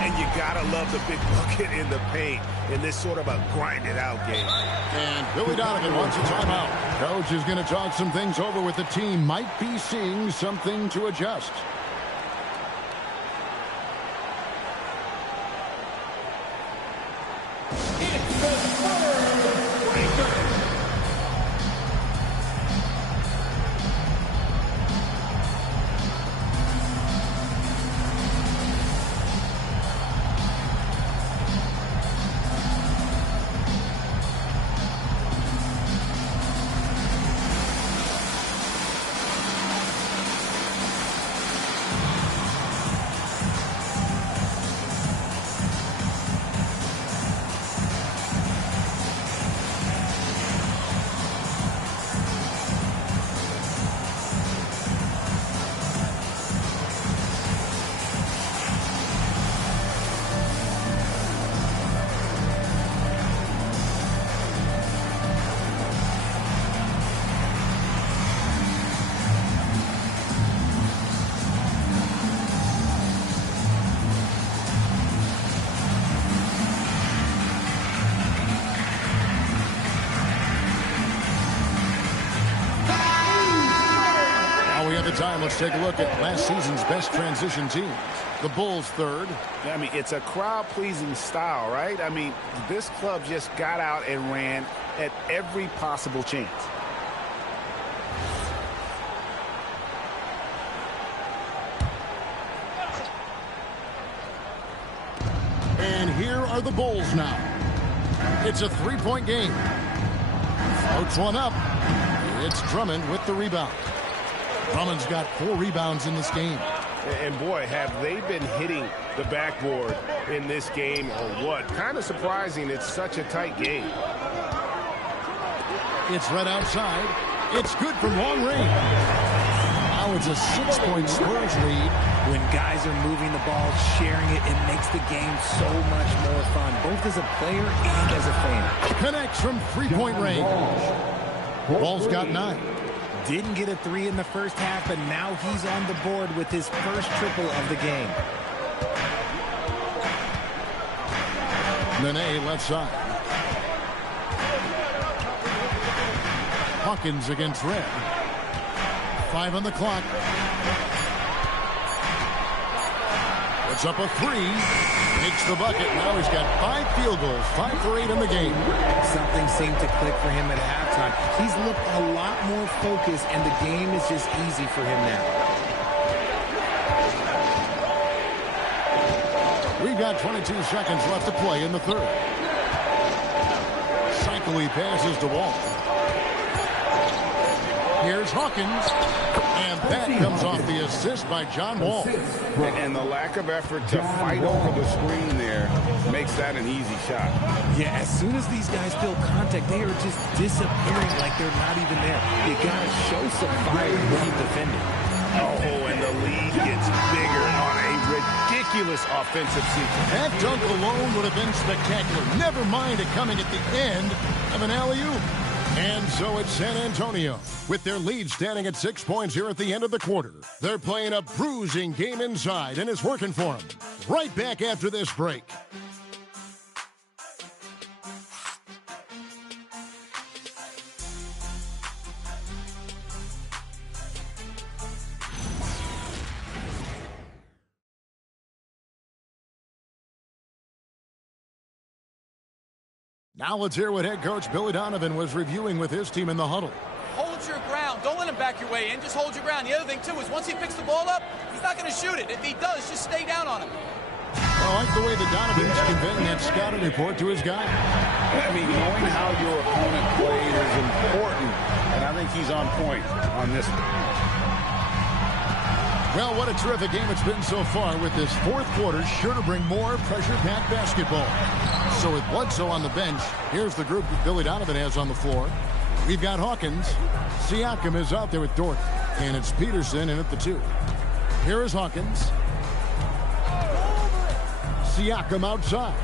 And you gotta love the big bucket in the paint in this sort of a grinded-out game. And Billy Donovan wants a timeout. Coach is going to talk some things over with the team. Might be seeing something to adjust. Time. Let's take a look at last season's best transition teams. The Bulls third. I mean, it's a crowd-pleasing style, right? I mean, this club just got out and ran at every possible chance. And here are the Bulls now. It's a three-point game. Floats one up. It's Drummond with the rebound. Drummond's got 4 rebounds in this game. And boy, have they been hitting the backboard in this game or what? Kind of surprising it's such a tight game. It's right outside. It's good from long range. Now it's a 6-point Spurs lead. When guys are moving the ball, sharing it, it makes the game so much more fun, both as a player and as a fan. Connects from 3-point range. Ball's got 9. Didn't get a 3 in the first half, but now he's on the board with his first triple of the game. Nene left side. Hawkins against Red. 5 on the clock. Puts up a three. Makes the bucket. Now he's got 5 field goals, 5 for 8 in the game. Something seemed to click for him at halftime. He's looked a lot more focused, and the game is just easy for him now. We've got 22 seconds left to play in the third. Cycling passes to Wall. Here's Hawkins. And that comes off the assist by John Wall. And the lack of effort to fight over the screen there makes that an easy shot. Yeah, as soon as these guys feel contact, they are just disappearing like they're not even there. You got to show some fire to keep defending. Oh, and the lead gets bigger on a ridiculous offensive sequence. That dunk alone would have been spectacular. Never mind it coming at the end of an alley-oop. And so it's San Antonio, with their lead standing at 6 points here at the end of the quarter. They're playing a bruising game inside, and it's working for them. Right back after this break. Now let's hear what head coach Billy Donovan was reviewing with his team in the huddle. Hold your ground. Don't let him back your way in. Just hold your ground. The other thing, too, is once he picks the ball up, he's not going to shoot it. If he does, just stay down on him. I like the way that Donovan's conveying that scouting report to his guy. I mean, knowing how your opponent plays is important, and I think he's on point on this one. Well, what a terrific game it's been so far, with this fourth quarter sure to bring more pressure-packed basketball. So with Bledsoe on the bench, here's the group that Billy Donovan has on the floor. We've got Hawkins. Siakam is out there with Dort. And it's Peterson in at the 2. Here is Hawkins. Siakam outside.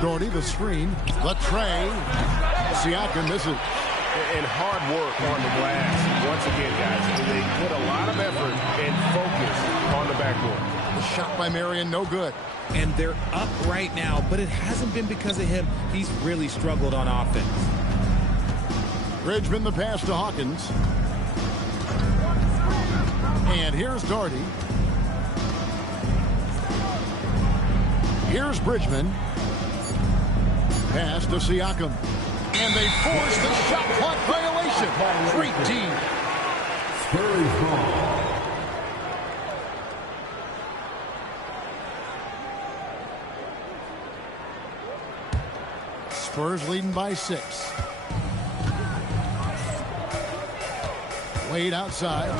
Doherty, the screen. The tray. Siakam misses. And hard work on the glass. Once again, guys, they put a lot of effort and focus on the backboard. The shot by Marion, no good. And they're up right now, but it hasn't been because of him. He's really struggled on offense. Bridgman the pass to Hawkins. And here's Doherty. Here's Bridgman. Pass to Siakam. And they force the shot clock violation. Great team. Spurs ball. Spurs leading by 6. Wade outside.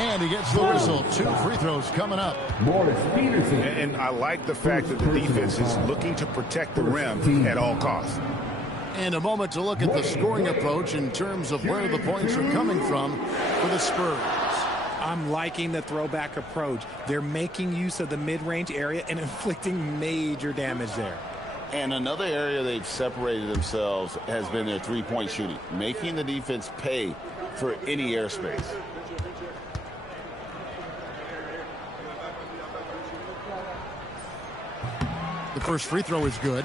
And he gets the whistle. 2 free throws coming up. And I like the fact that the defense is looking to protect the rim at all costs. And a moment to look at the scoring approach in terms of where the points are coming from for the Spurs. I'm liking the throwback approach. They're making use of the mid-range area and inflicting major damage there. And another area they've separated themselves has been their three-point shooting, making the defense pay for any airspace. The first free throw is good.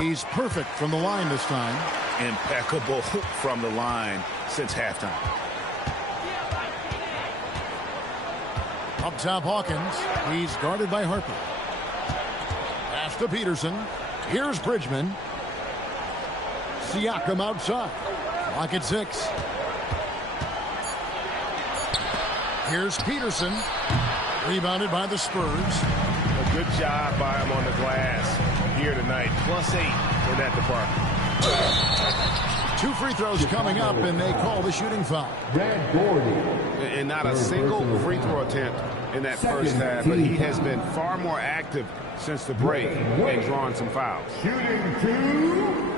He's perfect from the line this time. Impeccable from the line since halftime. Up top, Hawkins. He's guarded by Harper. Pass to Peterson. Here's Bridgman. Siakam outside. Clock at 6. Here's Peterson. Rebounded by the Spurs. A good job by him on the glass here tonight. +8 in that department. 2 free throws coming up, and they call the shooting foul. And not a single free throw attempt in that first half, but he has been far more active since the break and drawn some fouls. Shooting 2.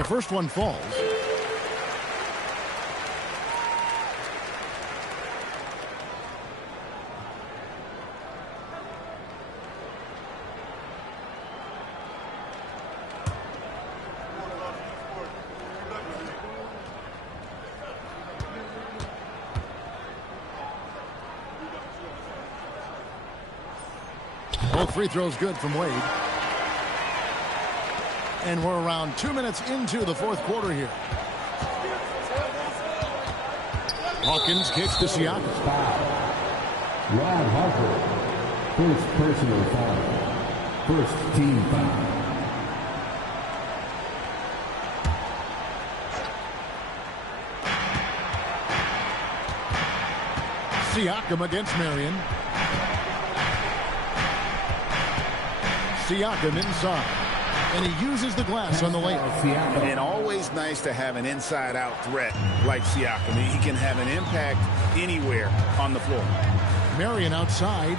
The first one falls. Both free throws good from Wade. And we're around 2 minutes into the fourth quarter here. Hawkins kicks to Siakam. Ron Harper, first personal foul. First team foul. Siakam against Marion. Siakam inside. And he uses the glass on the layup. And always nice to have an inside-out threat like Siakam. He can have an impact anywhere on the floor. Marion outside.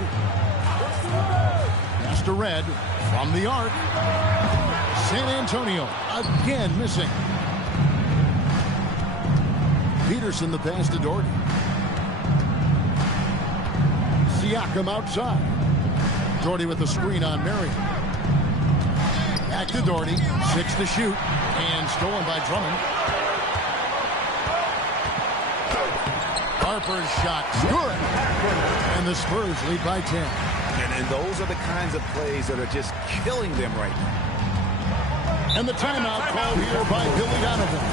Pass to Red from the arc. San Antonio again missing. Peterson the pass to Doherty. Siakam outside. Doherty with the screen on Marion. Back to Doherty. 6 to shoot. And stolen by Drummond. Harper's shot. Good. And the Spurs lead by 10. And those are the kinds of plays that are just killing them right now. And the timeout called here by Billy Donovan.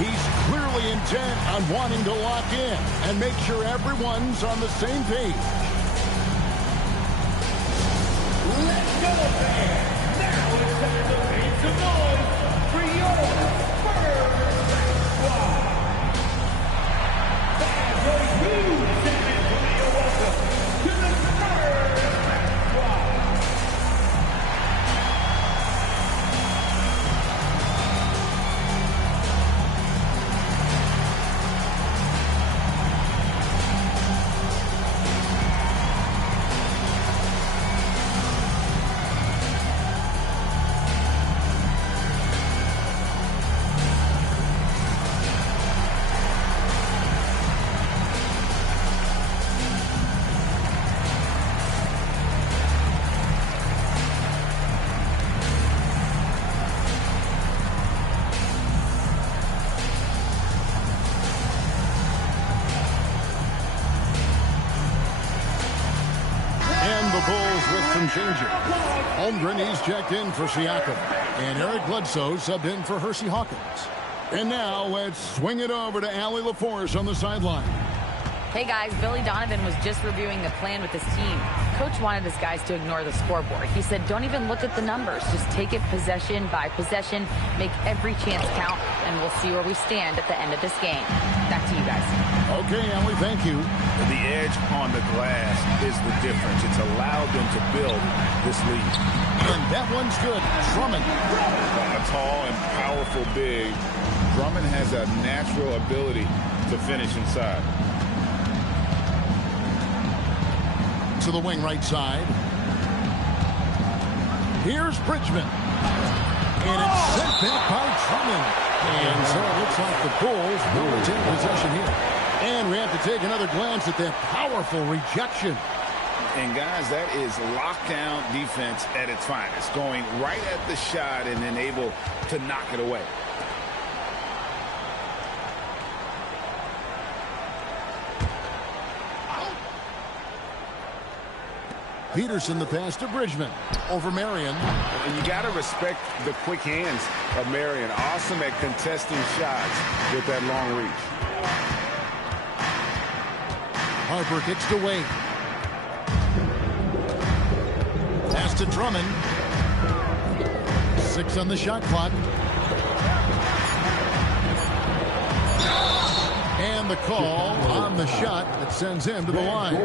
He's clearly intent on wanting to lock in and make sure everyone's on the same page. Let's go, fans! Now it's time to make some noise for your Spurs squad! Fans, a huge San Antonio welcome to the Spurs squad! Changer. Holmgren, he's checked in for Siakam. And Eric Bledsoe subbed in for Hersey Hawkins. And now let's swing it over to Allie LaForce on the sideline. Hey guys, Billy Donovan was just reviewing the plan with his team. Coach wanted his guys to ignore the scoreboard. He said, don't even look at the numbers. Just take it possession by possession, make every chance count, and we'll see where we stand at the end of this game. Back to you guys. Okay, Allie, thank you. The edge on the glass is the difference. It's allowed them to build this lead. And that one's good. Drummond. A tall and powerful big. Drummond has a natural ability to finish inside. To the wing right side. Here's Bridgman. And it's sent back by Drummond. And so it looks like the Bulls will retain possession here. And we have to take another glance at that powerful rejection. And guys, that is lockdown defense at its finest. Going right at the shot and then able to knock it away. Peterson the pass to Bridgman over Marion. And you got to respect the quick hands of Marion. Awesome at contesting shots with that long reach. Harper kicks to Wade. Pass to Drummond. 6 on the shot clock. And the call on the shot that sends him to the line.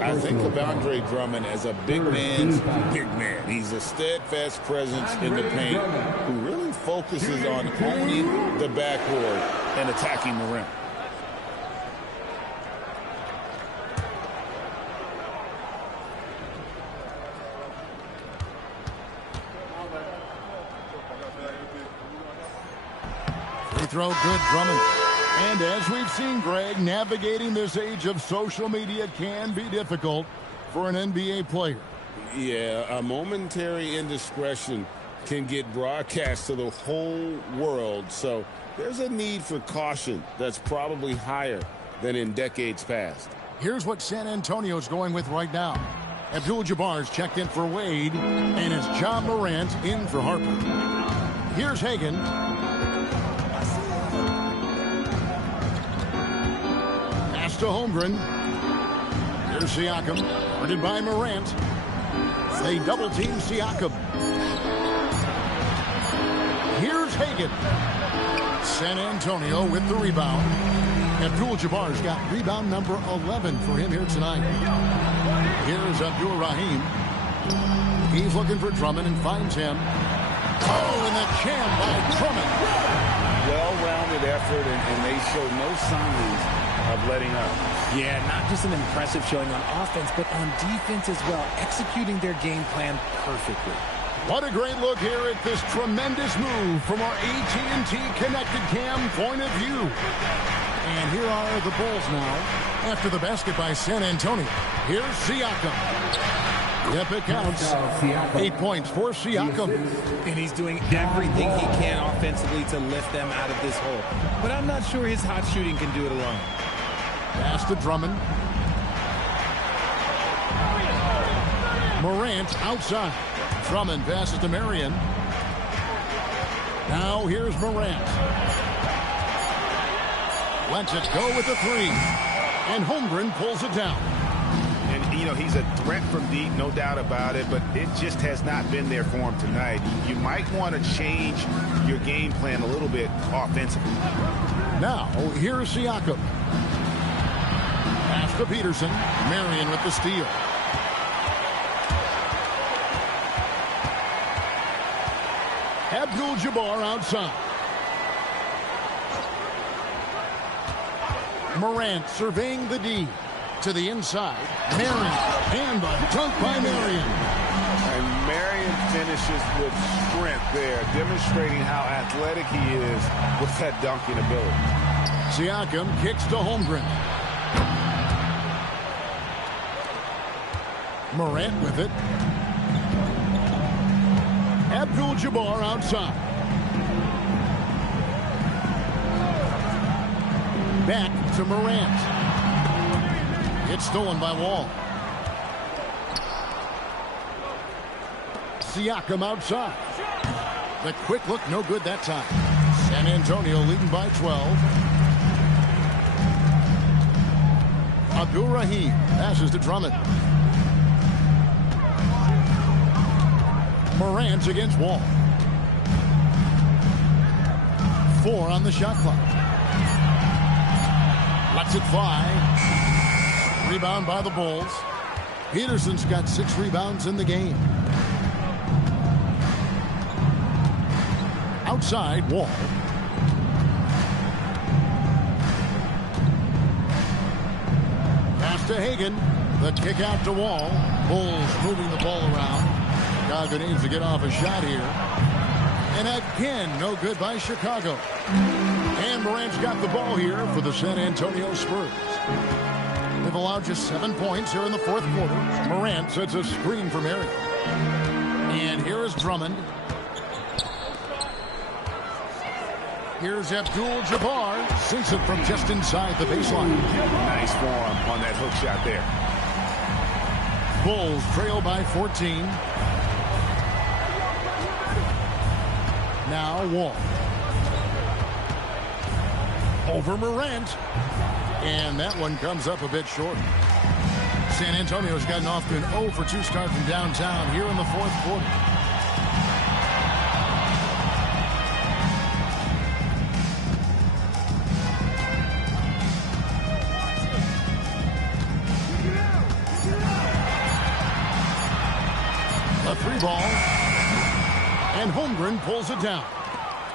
I think of Andre Drummond as a big man's big man. He's a steadfast presence in the paint who really focuses on owning the backboard and attacking the rim. throw, good. Drummond. And as we've seen, Greg, navigating this age of social media can be difficult for an NBA player. Yeah, a momentary indiscretion can get broadcast to the whole world. So there's a need for caution that's probably higher than in decades past. Here's what San Antonio's going with right now. Abdul-Jabbar's checked in for Wade, and it's John Morant in for Harper. Here's Hagan. Pass to Holmgren. Here's Siakam, guarded by Morant. They double-team Siakam. Here's Hagan. San Antonio with the rebound. Abdul-Jabbar's got rebound number 11 for him here tonight. Here's Abdul-Rahim. He's looking for Drummond and finds him. Oh, and the jam by Drummond. Well-rounded effort, and they show no signs of letting up. Yeah, not just an impressive showing on offense, but on defense as well, executing their game plan perfectly. What a great look here at this tremendous move from our AT&T Connected Cam point of view. And here are the Bulls now after the basket by San Antonio. Here's Siakam. Yep, it counts. 8 points for Siakam. And he's doing everything he can offensively to lift them out of this hole. But I'm not sure his hot shooting can do it alone. Pass to Drummond. Morant outside. Drummond passes to Marion. Now here's Morant. Lets it go with the three. And Holmgren pulls it down. And, you know, he's a threat from deep, no doubt about it, but it just has not been there for him tonight. You might want to change your game plan a little bit offensively. Now, here's Siakam. Pass to Peterson. Marion with the steal. Abdul-Jabbar outside. Morant surveying the D. To the inside. Marion. And the dunk by Marion. And Marion finishes with strength there, demonstrating how athletic he is with that dunking ability. Siakam kicks to Holmgren. Morant with it. Abdul-Jabbar outside. Back to Morant. It's stolen by Wall. Siakam outside. The quick look, no good that time. San Antonio leading by 12. Abdul-Rahim passes to Drummond. Morant against Wall. 4 on the shot clock. Lets it fly. Rebound by the Bulls. Peterson's got 6 rebounds in the game. Outside, Wall. Pass to Hagan. The kick out to Wall. Bulls moving the ball around. Chicago needs to get off a shot here. And again, no good by Chicago. And Morant's got the ball here for the San Antonio Spurs. They've allowed just 7 points here in the fourth quarter. Morant sets a screen for Marion. And here is Drummond. Here's Abdul-Jabbar. Sinks it from just inside the baseline. Nice form on that hook shot there. Bulls trail by 14. Now Wall. Over Morant. And that one comes up a bit short. San Antonio's gotten off to an 0 for 2 start from downtown here in the fourth quarter. A 3 ball. And Holmgren pulls it down.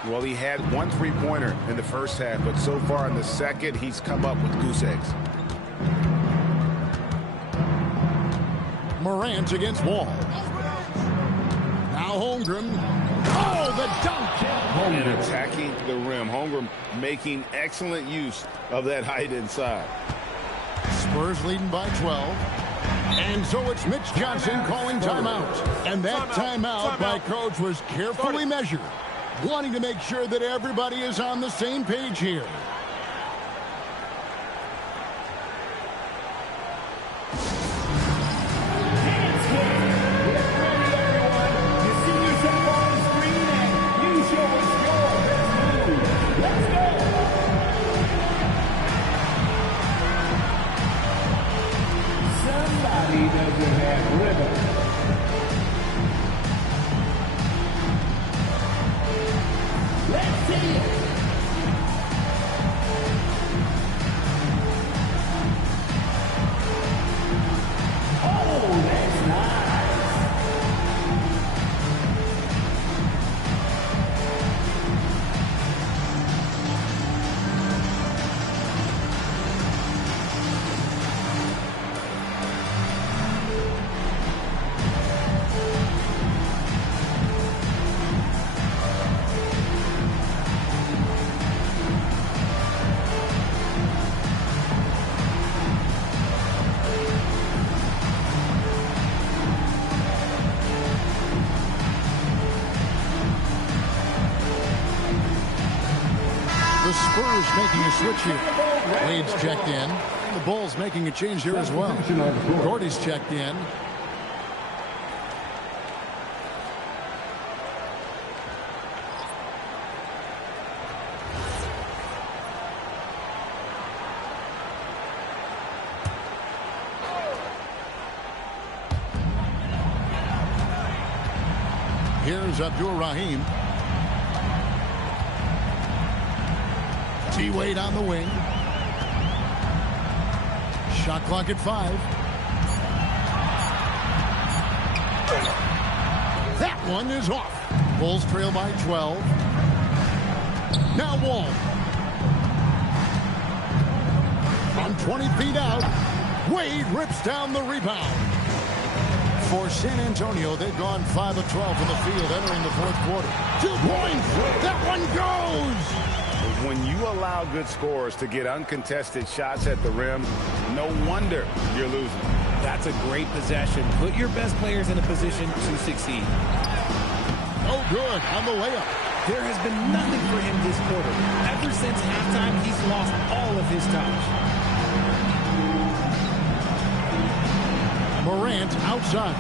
Well, he had 1 3-pointer in the first half, but so far in the second, he's come up with goose eggs. Morant against Wall. Now Holmgren. Oh, the dunk. And attacking the rim. Holmgren making excellent use of that height inside. Spurs leading by 12. And so it's Mitch Johnson calling timeout. And that timeout by coach was carefully measured, wanting to make sure that everybody is on the same page here. The Spurs making a switch here. Wade's checked in. The Bulls making a change here as well. Gordy's checked in. Here's Abdur-Rahim. T-Wade on the wing. Shot clock at 5. That one is off. Bulls trail by 12. Now Wall. From 20 feet out, Wade rips down the rebound. For San Antonio, they've gone 5 of 12 from the field entering the fourth quarter. 2 points. That one goes. When you allow good scorers to get uncontested shots at the rim, no wonder you're losing. That's a great possession. Put your best players in a position to succeed. Oh, good on the layup. There has been nothing for him this quarter. Ever since halftime, he's lost all of his touch. Morant outside.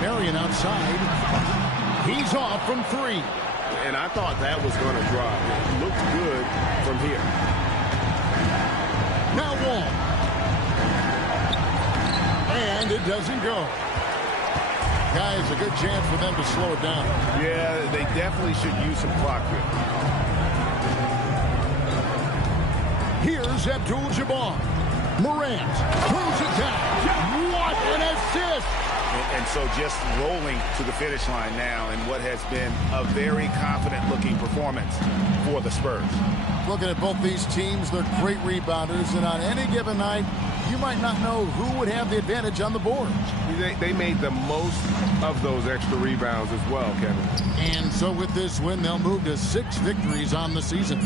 Marion outside. He's off from 3. And I thought that was going to drop. It looked good from here. Now Wall. And it doesn't go. Guys, a good chance for them to slow it down. Yeah, they definitely should use some clock here. Here's Abdul-Jabbar. Morant throws it down. What an assist! And so just rolling to the finish line now in what has been a very confident-looking performance for the Spurs. Looking at both these teams, they're great rebounders, and on any given night, you might not know who would have the advantage on the boards. They made the most of those extra rebounds as well, Kevin. And so with this win, they'll move to 6 victories on the season.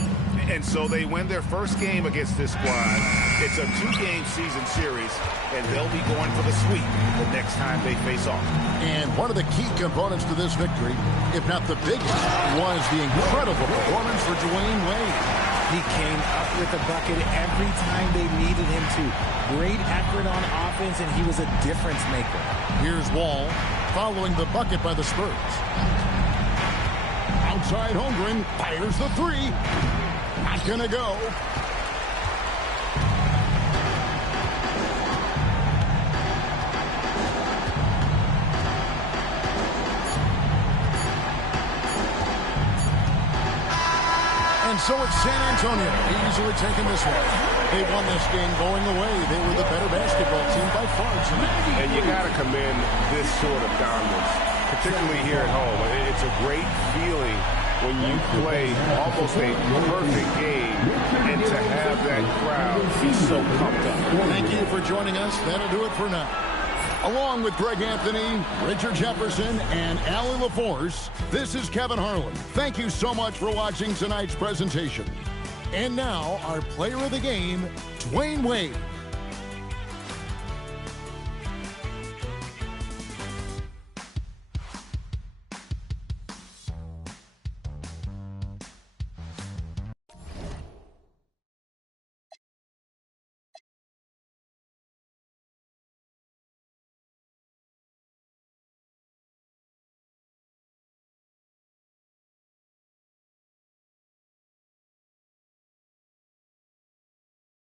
And so they win their first game against this squad. It's a 2-game season series, and they'll be going for the sweep the next time they face off. And one of the key components to this victory, if not the biggest, was the incredible performance for Dwayne Wade. He came up with a bucket every time they needed him to. Great effort on offense, and he was a difference maker. Here's Wall following the bucket by the Spurs. Outside Holmgren fires the 3. Not gonna go. And so it's San Antonio easily taking this one. They won this game going away. They were the better basketball team by far tonight. And you got to commend this sort of dominance, particularly here at home. It's a great feeling when you play almost a perfect game and to have that crowd be so pumped up. Thank you for joining us. That'll do it for now. Along with Greg Anthony, Richard Jefferson, and Allie LaForce, this is Kevin Harlan. Thank you so much for watching tonight's presentation. And now, our player of the game, Dwayne Wade.